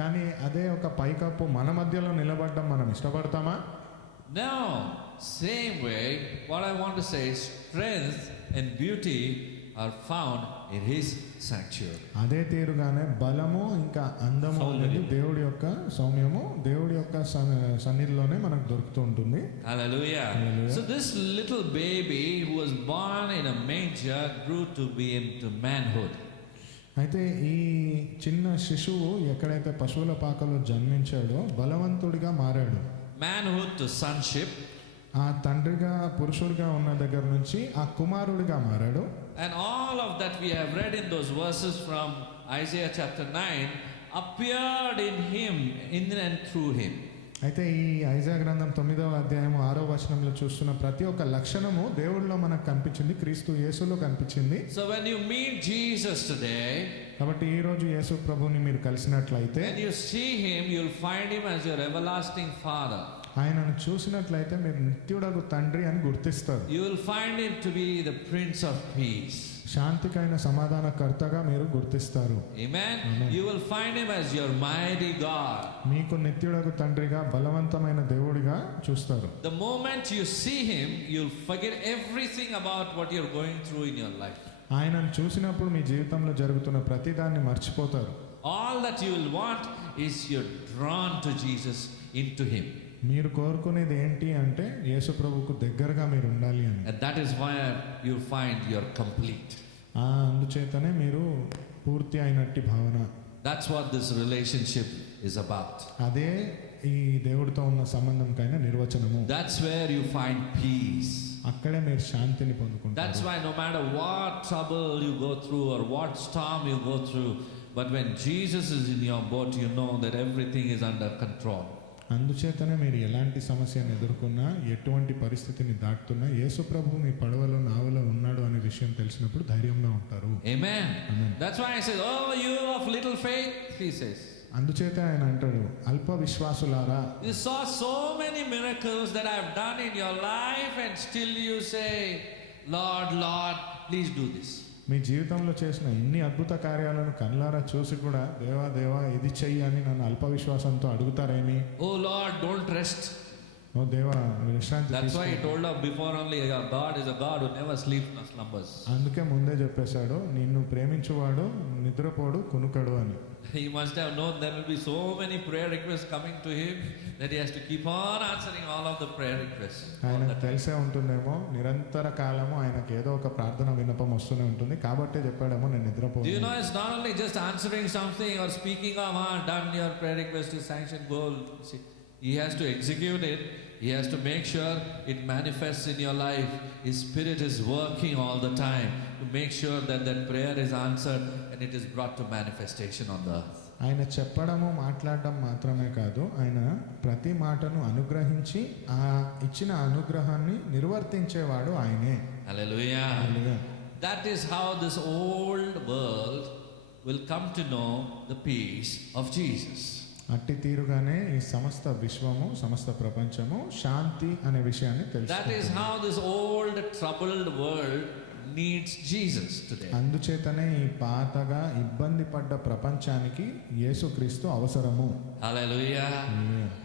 కానీ అదే ఒక పైకప్పు మన మధ్యలో నిలబడడం మనం ఇష్టపడతామా? No. Same way, what I want to say is strength and beauty are found in his sanctuary. అదే తీరుగానే బలము ఇంకా అందము అనేది దేవుడి యొక్క సౌమ్యము, దేవుడి యొక్క సన్నిధిలోనే మనకు దొరుకుతూ ఉంటుంది. Hallelujah. Hallelujah. So this little baby who was born in a manger grew to be into manhood. అయితే ఈ చిన్న శిశువు ఎక్కడైతే పశువుల పాకలో జన్మించాడో బలవంతుడిగా మారాడు. Manhood to sonship. ఆ తండ్రిగా పురుషుడిగా ఉన్న దగ్గర నుంచి ఆ కుమారుడిగా మారాడు. And all of that we have read in those verses from Isaiah chapter 9 appeared in him, in and through him. అయితే ఈ ఐజా గ్రంథం 9వ అధ్యాయం 6వ వచనంలో చూస్తున్న ప్రతి ఒక్క లక్షణము దేవుడిలో మనకు కనిపించింది, క్రీస్తు యేసులో కనిపించింది. So when you meet Jesus today, కాబట్టి ఈ రోజు యేసు ప్రభువుని మీరు కలిసినట్లయితే, when you see him, you'll find him as your everlasting Father. ఆయనను చూసినట్లయితే మీరు నిత్యుడగు తండ్రి అని గుర్తిస్తారు. You will find him to be the Prince of Peace. శాంతికైన సమాధానకర్తగా మీరు గుర్తిస్తారు. Amen. You will find him as your mighty God. మీకు నిత్యుడగు తండ్రిగా బలవంతమైన దేవుడిగా చూస్తారు. The moment you see him, you'll forget everything about what you're going through in your life. ఆయనను చూసినప్పుడు మీ జీవితంలో జరుగుతున్న ప్రతిదాన్ని మర్చిపోతారు. All that you will want is you're drawn to Jesus, into him. మీరు కోరుకునేది ఏంటి అంటే యేసు ప్రభువుకు దగ్గరగా మీరు ఉండాలి అని. And that is why you find you're complete. అందుచేతనే మీరు పూర్తి అయినట్టి భావన. That's what this relationship is about. అదే ఈ దేవుడితో ఉన్న సంబంధంకైన నిర్వచనము. That's where you find peace. అక్కడే మీరు శాంతిని పొందుకుంటారు. That's why no matter what trouble you go through or what storm you go through, but when Jesus is in your boat, you know that everything is under control. అందుచేతనే మీరు ఎలాంటి సమస్యను ఎదుర్కొన్నా, ఎటువంటి పరిస్థితిని దాటుతున్నా, యేసు ప్రభువు మీ పడవలో నావలో ఉన్నాడు అనే విషయం తెలిసినప్పుడు ధైర్యంగా ఉంటారు. Amen. That's why I said, oh, you of little faith, he says. అందుచేత ఆయన అంటాడు, అల్ప విశ్వాసులారా. You saw so many miracles that I have done in your life and still you say, Lord, Lord, please do this. మీ జీవితంలో చేసిన ఇన్ని అద్భుత కార్యాలను కళ్ళారా చూసి కూడా దేవా దేవా ఇది చెయ్యి అని నన్ను అల్ప విశ్వాసంతో అడుగుతారేమి? Oh Lord, don't rest. ఓ దేవా విశ్రాంతి That's why he తీసుకో. told her before only, God is a God who never sleeps nor slumbers. అందుకే ముందే చెప్పేశాడు, నిన్ను ప్రేమించువాడు నిద్రపోడు కునుకడు అని. He must have known there will be so many prayer requests coming to him that he has to keep on answering all of the prayer requests. ఆయనకు తెలిసే ఉంటుందేమో, నిరంతర కాలము ఆయనకు ఏదో ఒక ప్రార్థన విన్నపం వస్తూనే ఉంటుంది, కాబట్టే చెప్పాడేమో నేను Do you నిద్రపోను. know it's not only just answering something or speaking of, done your prayer request is sanctioned, goal. See, he has to execute it. He has to make sure it manifests in your life. His spirit is working all the time to make sure that that prayer is answered and it is brought to manifestation on the earth. ఆయన చెప్పడము మాట్లాడడం మాత్రమే కాదు, ఆయన ప్రతి మాటను అనుగ్రహించి ఆ ఇచ్చిన అనుగ్రహాన్ని నిర్వర్తించేవాడు ఆయనే. Hallelujah. Hallelujah. That is how this old world will come to know the peace of Jesus. అట్టి తీరుగానే ఈ సమస్త విశ్వము, సమస్త ప్రపంచము శాంతి అనే విషయాన్ని That is తెలుసుకుంటుంది. how this old troubled world needs Jesus today. అందుచేతనే ఈ పాతగా ఇబ్బంది పడ్డ ప్రపంచానికి యేసుక్రీస్తు అవసరము. Hallelujah.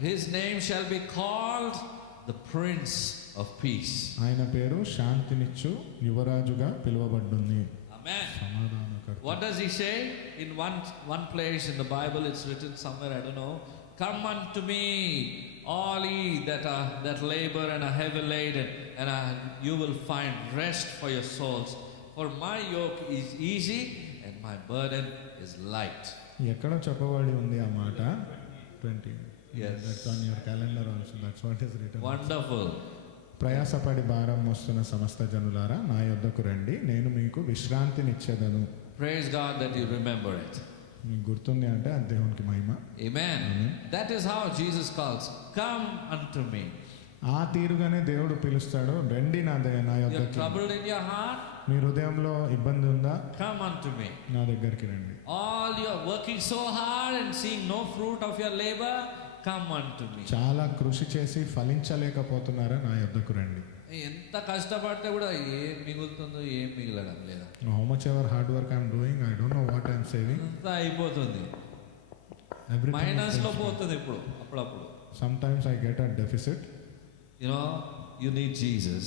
His name shall be called the Prince of Peace. ఆయన పేరు శాంతినిచ్చు యువరాజుగా పిలువబడ్డుంది. Amen. సమాధానకర్త. What does he say? In one place in the Bible, it's written somewhere, I don't know. Come unto me, all ye that labor and are heavy laden, and you will find rest for your souls. For my yoke is easy and my burden is light. ఎక్కడో చెప్పబడి ఉంది ఆ మాట. 20. Yes. That's on your calendar also. That's what is written. Wonderful. ప్రయాసపడి భారం మోస్తున్న సమస్త జనులారా నా యొద్దకు రండి, నేను మీకు విశ్రాంతినిచ్చేదను. Praise God that you remember it. మీకు గుర్తుంది అంటే అది దేవునికి మహిమ. Amen. That is how Jesus calls. Come unto me. ఆ తీరుగానే దేవుడు పిలుస్తాడు, రండి నా You're యొద్దకు. troubled in your heart? మీ హృదయంలో ఇబ్బంది ఉందా? Come unto me. నా దగ్గరికి రండి. All you are working so hard and seeing no fruit of your labor, come unto me. చాలా కృషి చేసి ఫలించలేకపోతున్నారా? నా యొద్దకు రండి. ఎంత కష్టపడితే కూడా ఏం మిగులుతుందో ఏం మిగలడం లేదా. How much ever hard work I'm doing, I don't know what I'm saving. అంతా అయిపోతుంది, మైనస్ లో పోతుంది ఇప్పుడు అప్పుడప్పుడు. Sometimes I get a deficit. You know, you need Jesus.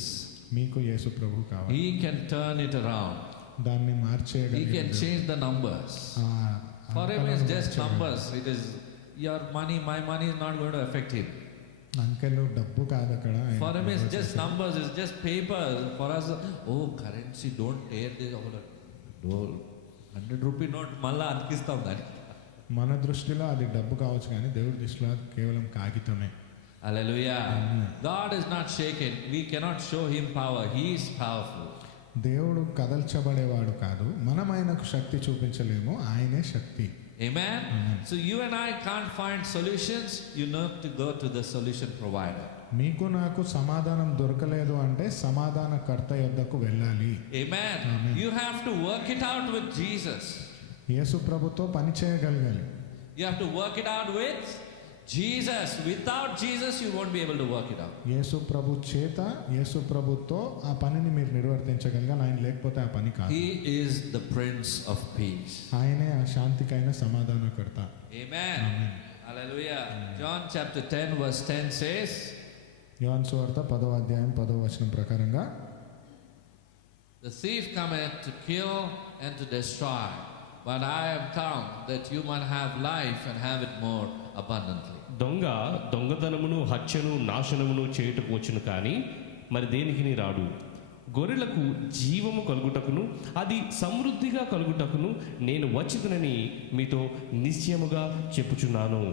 మీకు యేసు ప్రభు కావాలి. He can turn it around. దాన్ని He మార్చేయగలిగే can change the numbers. For him it's just numbers. It is your money, my money is not going to affect him. అంకెలు డబ్బు కాదు అక్కడ. For him it's just numbers, it's just paper. For us, oh currency, don't tear this whole 100 rupee note మళ్ళా అతికిస్తాం దాన్ని. మన దృష్టిలో అది డబ్బు కావచ్చు, కానీ దేవుడి దృష్టిలో అది కేవలం కాగితమే. Hallelujah. God is not shaken. We cannot show him power. He is powerful. దేవుడు కదల్చబడేవాడు కాదు, మనం ఆయనకు శక్తి చూపించలేము, ఆయనే శక్తి. Amen? So you and I can't find solutions. You need to go to the solution provider. మీకు నాకు సమాధానం దొరకలేదు అంటే సమాధానకర్త యొద్దకు వెళ్ళాలి. Amen. You have to work it out with Jesus. యేసు ప్రభుతో పని చేయగలగాలి. You have to work it out with Jesus. Without Jesus, you won't be able to work it out. యేసు ప్రభు చేత యేసు ప్రభుతో ఆ పనిని మీరు నిర్వర్తించగలగాలి. ఆయన లేకపోతే ఆ పని కాదు. He is the Prince of Peace. ఆయనే ఆ శాంతికైన సమాధానకర్త. Amen. Hallelujah. John chapter 10 verse 10 says, యోహాను సువార్త 10వ అధ్యాయం 10వ వచనం ప్రకారంగా, the thief cometh to kill and to destroy, but I am come that you might have life and have it more abundantly. దొంగ దొంగతనమును హత్యను నాశనమును చేయుటకు వచ్చును కానీ మరి దేనికి రాడు. గొర్రెలకు జీవము కలుగుటకును అది సమృద్ధిగా కలుగుటకును నేను వచ్చిదనని మీతో నిశ్చయముగా చెప్పుచున్నాను.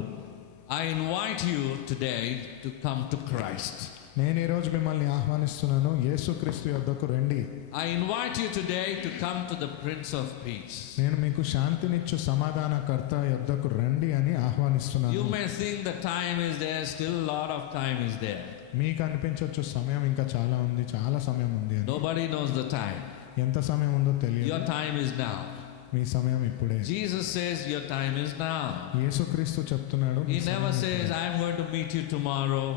I invite you today to come to Christ. నేను ఈరోజు మిమ్మల్ని ఆహ్వానిస్తున్నాను, యేసుక్రీస్తు యొద్దకు రండి. I invite you today to come to the Prince of Peace. నేను మీకు శాంతినిచ్చు సమాధానకర్త యొద్దకు రండి అని ఆహ్వానిస్తున్నాను. You may think the time is there, still a lot of time is there. మీకు అనిపించవచ్చు సమయం ఇంకా చాలా ఉంది, చాలా సమయం ఉంది అని. Nobody knows the time. ఎంత సమయం ఉందో Your తెలియదు. time is now. మీ సమయం ఇప్పుడే. Jesus says your time is now. యేసుక్రీస్తు చెప్తున్నాడు, He never says, I am going to meet you tomorrow.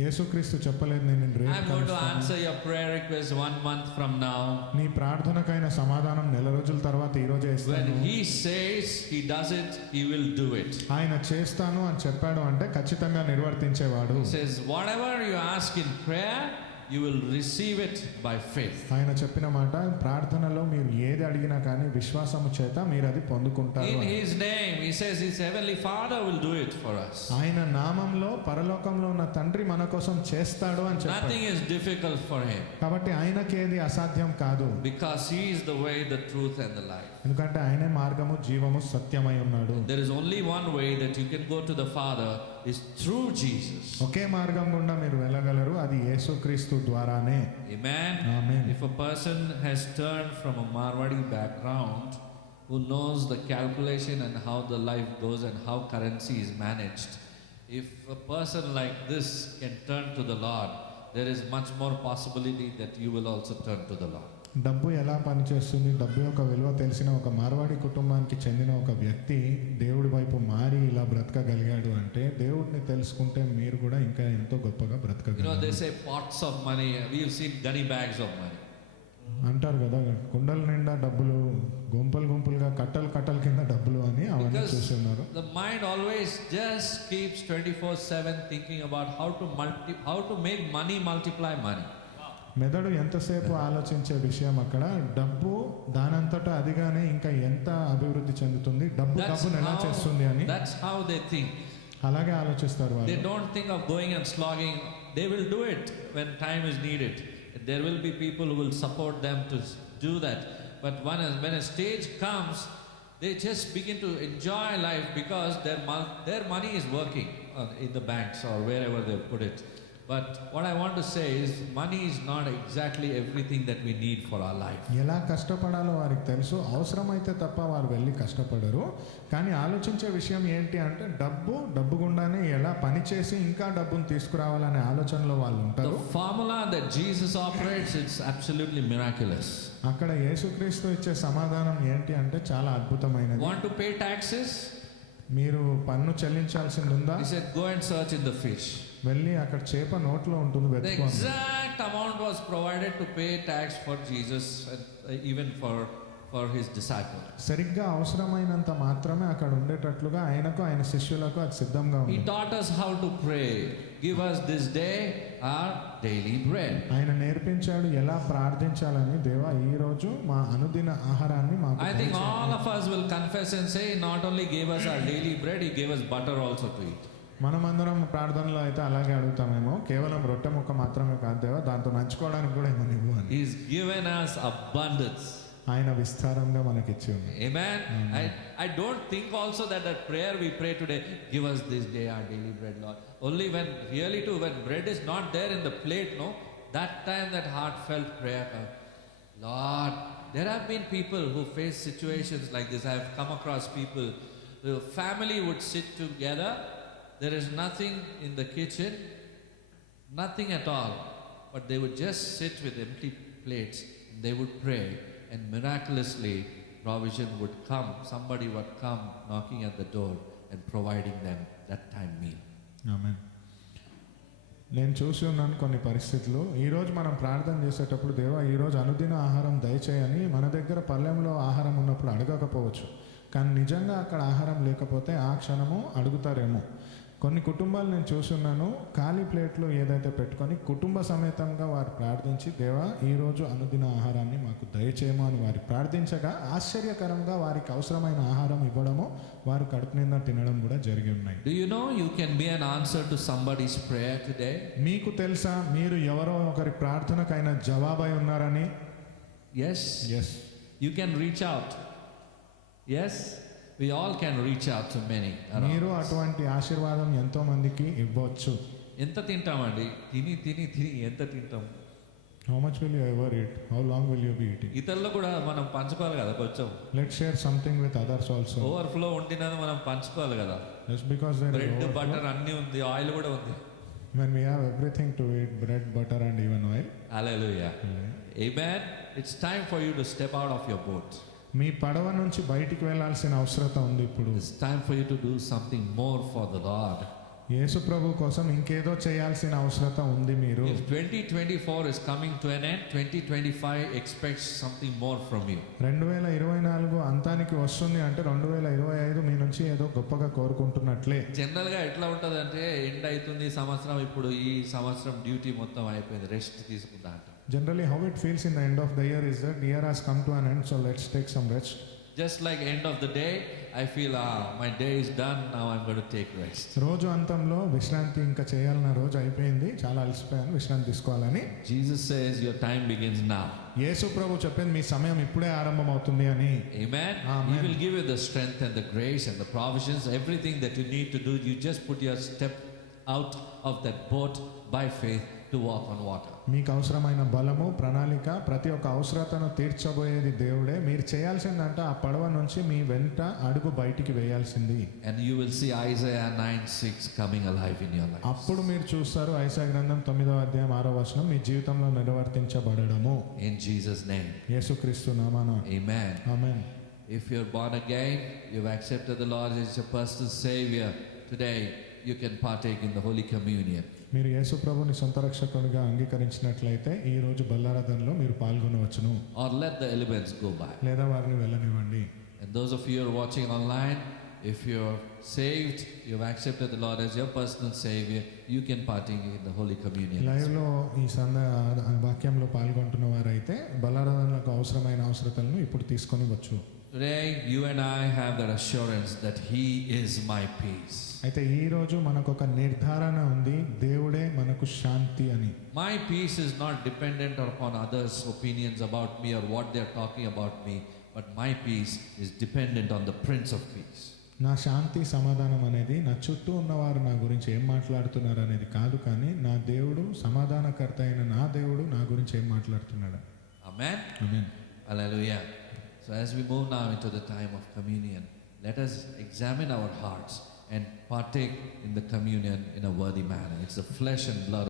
యేసుక్రీస్తు చెప్పలేదు నేను I రేపు am going to కలుస్తాను. answer your prayer request 1 month from now. నీ ప్రార్థనకైన సమాధానం నెల రోజుల తర్వాత ఈ రోజే When ఇస్తాను. He says He does it, He will do it. ఆయన చేస్తాను అని చెప్పాడు అంటే ఖచ్చితంగా నిర్వర్తించేవాడు. He says, whatever you ask in prayer, you will receive it by faith. ఆయన చెప్పిన మాట, ప్రార్థనలో మీరు ఏది అడిగినా కానీ విశ్వాసము చేత మీరు అది పొందుకుంటారు In అని. His name, He says His Heavenly Father will do it for us. ఆయన నామంలో పరలోకంలో ఉన్న తండ్రి మన కోసం చేస్తాడు అని చెప్పాడు. Nothing is difficult for Him కాబట్టి ఆయనకేది అసాధ్యం కాదు, because He is the way, the truth and the life. ఎందుకంటే ఆయనే మార్గము జీవము సత్యమై ఉన్నాడు. There is only one way that you can go to the Father is through Jesus. ఒకే మార్గం గుండా మీరు వెళ్ళగలరు, అది యేసుక్రీస్తు ద్వారానే. Amen. Amen. If a person has turned from a Marwadi background, who knows the calculation and how the life goes and how currency is managed, if a person like this can turn to the Lord, there is much more possibility that you will also turn to the Lord. డబ్బు ఎలా పనిచేస్తుంది, డబ్బు యొక్క విలువ తెలిసిన ఒక మార్వాడి కుటుంబానికి చెందిన ఒక వ్యక్తి దేవుడి వైపు మారి ఇలా బ్రతకగలిగాడు అంటే, దేవుడిని తెలుసుకుంటే మీరు కూడా ఇంకా ఎంతో గొప్పగా You know, బ్రతకగలరు. they say pots of money. We've seen gunny bags of money. అంటారు కదా, కుండల నిండా డబ్బులు, గుంపులు గుంపులుగా కట్టలు కట్టల కింద డబ్బులు అని అవన్నీ Because చూస్తున్నారు. the mind always just keeps 24/7 thinking about how to make money multiply money. మెదడు ఎంతసేపు ఆలోచించే విషయం అక్కడ డబ్బు దానంతటా అదిగానే ఇంకా ఎంత అభివృద్ధి చెందుతుంది, డబ్బును ఎలా చేస్తుంది అని. That's how they think. అలాగే ఆలోచిస్తారు They వాళ్ళు. don't think of going and slogging. They will do it when time is needed. There will be people who will support them to do that. But when a stage comes, they just begin to enjoy life because their money is working in the banks or wherever they put it. But what I want to say is, money is not exactly everything that we need for our life. ఎలా కష్టపడాలో వారికి తెలుసు, అవసరమైతే తప్ప వారు వెళ్ళి కష్టపడరు. కానీ ఆలోచించే విషయం ఏంటి అంటే, డబ్బు గుండానే ఎలా పని చేసి ఇంకా డబ్బును తీసుకురావాలనే ఆలోచనలో వాళ్ళు ఉంటారు. The formula that Jesus operates, it's absolutely miraculous. అక్కడ యేసుక్రీస్తు ఇచ్చే సమాధానం ఏంటి అంటే చాలా అద్భుతమైనది. Want to pay taxes? మీరు పన్ను చెల్లించాల్సింది ఉందా? He said, go and search in the fish. వెళ్ళి అక్కడ చేప నోట్లో ఉంటుంది, The వెతుకోండి. exact amount was provided to pay tax for Jesus and even for his disciples. సరిగ్గా అవసరమైనంత మాత్రమే అక్కడ ఉండేటట్లుగా ఆయనకు ఆయన శిష్యులకు అది సిద్ధంగా He ఉంది. taught us how to pray. Give us this day our daily bread. ఆయన నేర్పించాడు ఎలా ప్రార్థించాలని. దేవా, ఈ రోజు మా అనుదిన ఆహారాన్ని మాకు I think దయచేయి. all of us will confess and say, not only gave us our daily bread, he gave us butter also to eat. మనమందరం ప్రార్థనలో అయితే అలాగే అడుగుతామేమో, కేవలం రొట్టె ముక్క మాత్రమే కాదు దేవా, దాంతో నంచుకోవడానికి కూడా ఏమో ఇవ్వు అని. He's given us abundance. ఆయన విస్తారంగా మనకిచ్చి ఉంది. Amen. I don't think also that prayer we pray today, give us this day our daily bread, Lord. Only when bread is not there in the plate, no, that time that heartfelt prayer, Lord, There have been people who face situations like this. I have come across people, the family would sit together, there is nothing in the kitchen, nothing at all, but they would just sit with empty plates, they would pray, and miraculously provision would come. Somebody would come knocking at the door and providing them that time meal. ఆమేన్. నేను చూసి ఉన్నాను కొన్ని పరిస్థితులు. ఈరోజు మనం ప్రార్థన చేసేటప్పుడు దేవా ఈరోజు అనుదిన ఆహారం దయచేయని మన దగ్గర పళ్ళెంలో ఆహారం ఉన్నప్పుడు అడగకపోవచ్చు, కానీ నిజంగా అక్కడ ఆహారం లేకపోతే ఆ క్షణము అడుగుతారేమో. కొన్ని కుటుంబాలు నేను చూస్తున్నాను, ఖాళీ ప్లేట్లు ఏదైతే పెట్టుకొని కుటుంబ సమేతంగా వారు ప్రార్థించి దేవా ఈరోజు అనుదిన ఆహారాన్ని మాకు దయచేయము అని వారు ప్రార్థించగా ఆశ్చర్యకరంగా వారికి అవసరమైన ఆహారం ఇవ్వడము, వారు కడుపు నిండా తినడం కూడా జరిగి ఉన్నాయి. Do you know you can be an answer to somebody's prayer today? మీకు తెలుసా మీరు ఎవరో ఒకరి ప్రార్థనకైనా జవాబై ఉన్నారని? Yes. Yes, You can reach out. Yes, we all can reach out to many around మీరు us. అటువంటి ఆశీర్వాదం ఎంతో మందికి ఇవ్వచ్చు. ఎంత తింటామండి? తిని తిని తిని ఎంత తింటాం? How much will you ever eat? How long will you be eating? ఇతరులు కూడా మనం పంచుకోవాలి కదా కొంచెం. Let's share something with others also. Overflow ఉండినది మనం పంచుకోవాలి కదా. Just because there bread butter అన్నీ ఉంది, ఆయిల్ కూడా ఉంది. when we have everything to eat, bread, butter and even oil. Hallelujah. Amen. It's time for you to step out of your boat. మీ పడవ నుంచి బయటికి వెళ్ళాల్సిన అవసరం ఉంది ఇప్పుడు. It's time for you to do something more for the Lord. యేసు ప్రభు కోసం ఇంకేదో చేయాల్సిన అవసరం ఉంది మీరు. If 2024 is coming to an end, 2025 expects something more from you. 2024 అంతానికి వస్తుంది అంటే 2025 మీ నుంచి ఏదో గొప్పగా కోరుకుంటున్నట్లే. జనరల్ గా ఎట్లా ఉంటది అంటే ఎండ్ అవుతుంది ఈ సంవత్సరం, ఇప్పుడు ఈ సంవత్సరం డ్యూటీ మొత్తం అయిపోయింది, రెస్ట్ తీసుకుంటా అంట. Generally how it feels in the end of the year is that the year has come to an end, so let's take some rest. Just like end of the day, I feel my day is done, now I'm going to take rest. రోజు అంతంలో విశ్రాంతి ఇంకా చేయాలన్న రోజు అయిపోయింది, చాలా అలసిపోయాను, విశ్రాంతి తీసుకోవాలని. Jesus says your time begins now. యేసు ప్రభు చెప్పింది మీ సమయం ఇప్పుడే ఆరంభమవుతుంది అని. Amen. Amen. He will give you the strength and the grace and the provisions, everything that you need to do. You just put your step out of that boat by faith to walk on water. మీకు అవసరమైన బలము, ప్రణాళిక, ప్రతి ఒక్క అవసరతను తీర్చబోయేది దేవుడే. మీరు చేయాల్సిందంటే ఆ పడవ నుంచి మీ వెంట అడుగు బయటికి వేయాల్సింది. And you will see Isaiah 9:6 coming alive in your life. అప్పుడు మీరు చూస్తారు యెషయా గ్రంథం 9వ అధ్యాయం 6వ వచనం మీ జీవితంలో నిర్వర్తించబడడము. In Jesus' name. యేసుక్రీస్తు నామమున. Amen. Amen. If you're born again, you've accepted the Lord as your personal Savior, today you can partake in the Holy Communion. మీరు యేసు ప్రభుని సొంత రక్షకుడిగా అంగీకరించినట్లయితే ఈ రోజు బల్లారాధనలో మీరు పాల్గొనవచ్చును. Or let the elements go by. లేదా వారిని వెళ్ళనివ్వండి. And those of you who are watching online, if you're saved, you've accepted the Lord as your personal Savior, you can partake in the Holy Communion. Live లో ఈ వాక్యంలో పాల్గొంటున్న వారైతే బల్లారాధనలకు అవసరమైన అవసరతలను ఇప్పుడు తీసుకొని వచ్చు. Today, you and I have that assurance that He is my peace. అయితే ఈ రోజు మనకు ఒక నిర్ధారణ ఉంది, దేవుడే మనకు శాంతి అని. My peace is not dependent upon others' opinions about me or what they're talking about me, but my peace is dependent on the Prince of Peace. నా శాంతి సమాధానం అనేది నా చుట్టూ ఉన్నవారు నా గురించి ఏం మాట్లాడుతున్నారు అనేది కాదు, కానీ నా దేవుడు, సమాధానకర్త అయిన నా దేవుడు నా గురించి ఏం మాట్లాడుతున్నాడు. Amen. Amen. Hallelujah. So as we move now into the time of communion, let us examine our hearts and partake in the communion in a worthy manner. It's the flesh and blood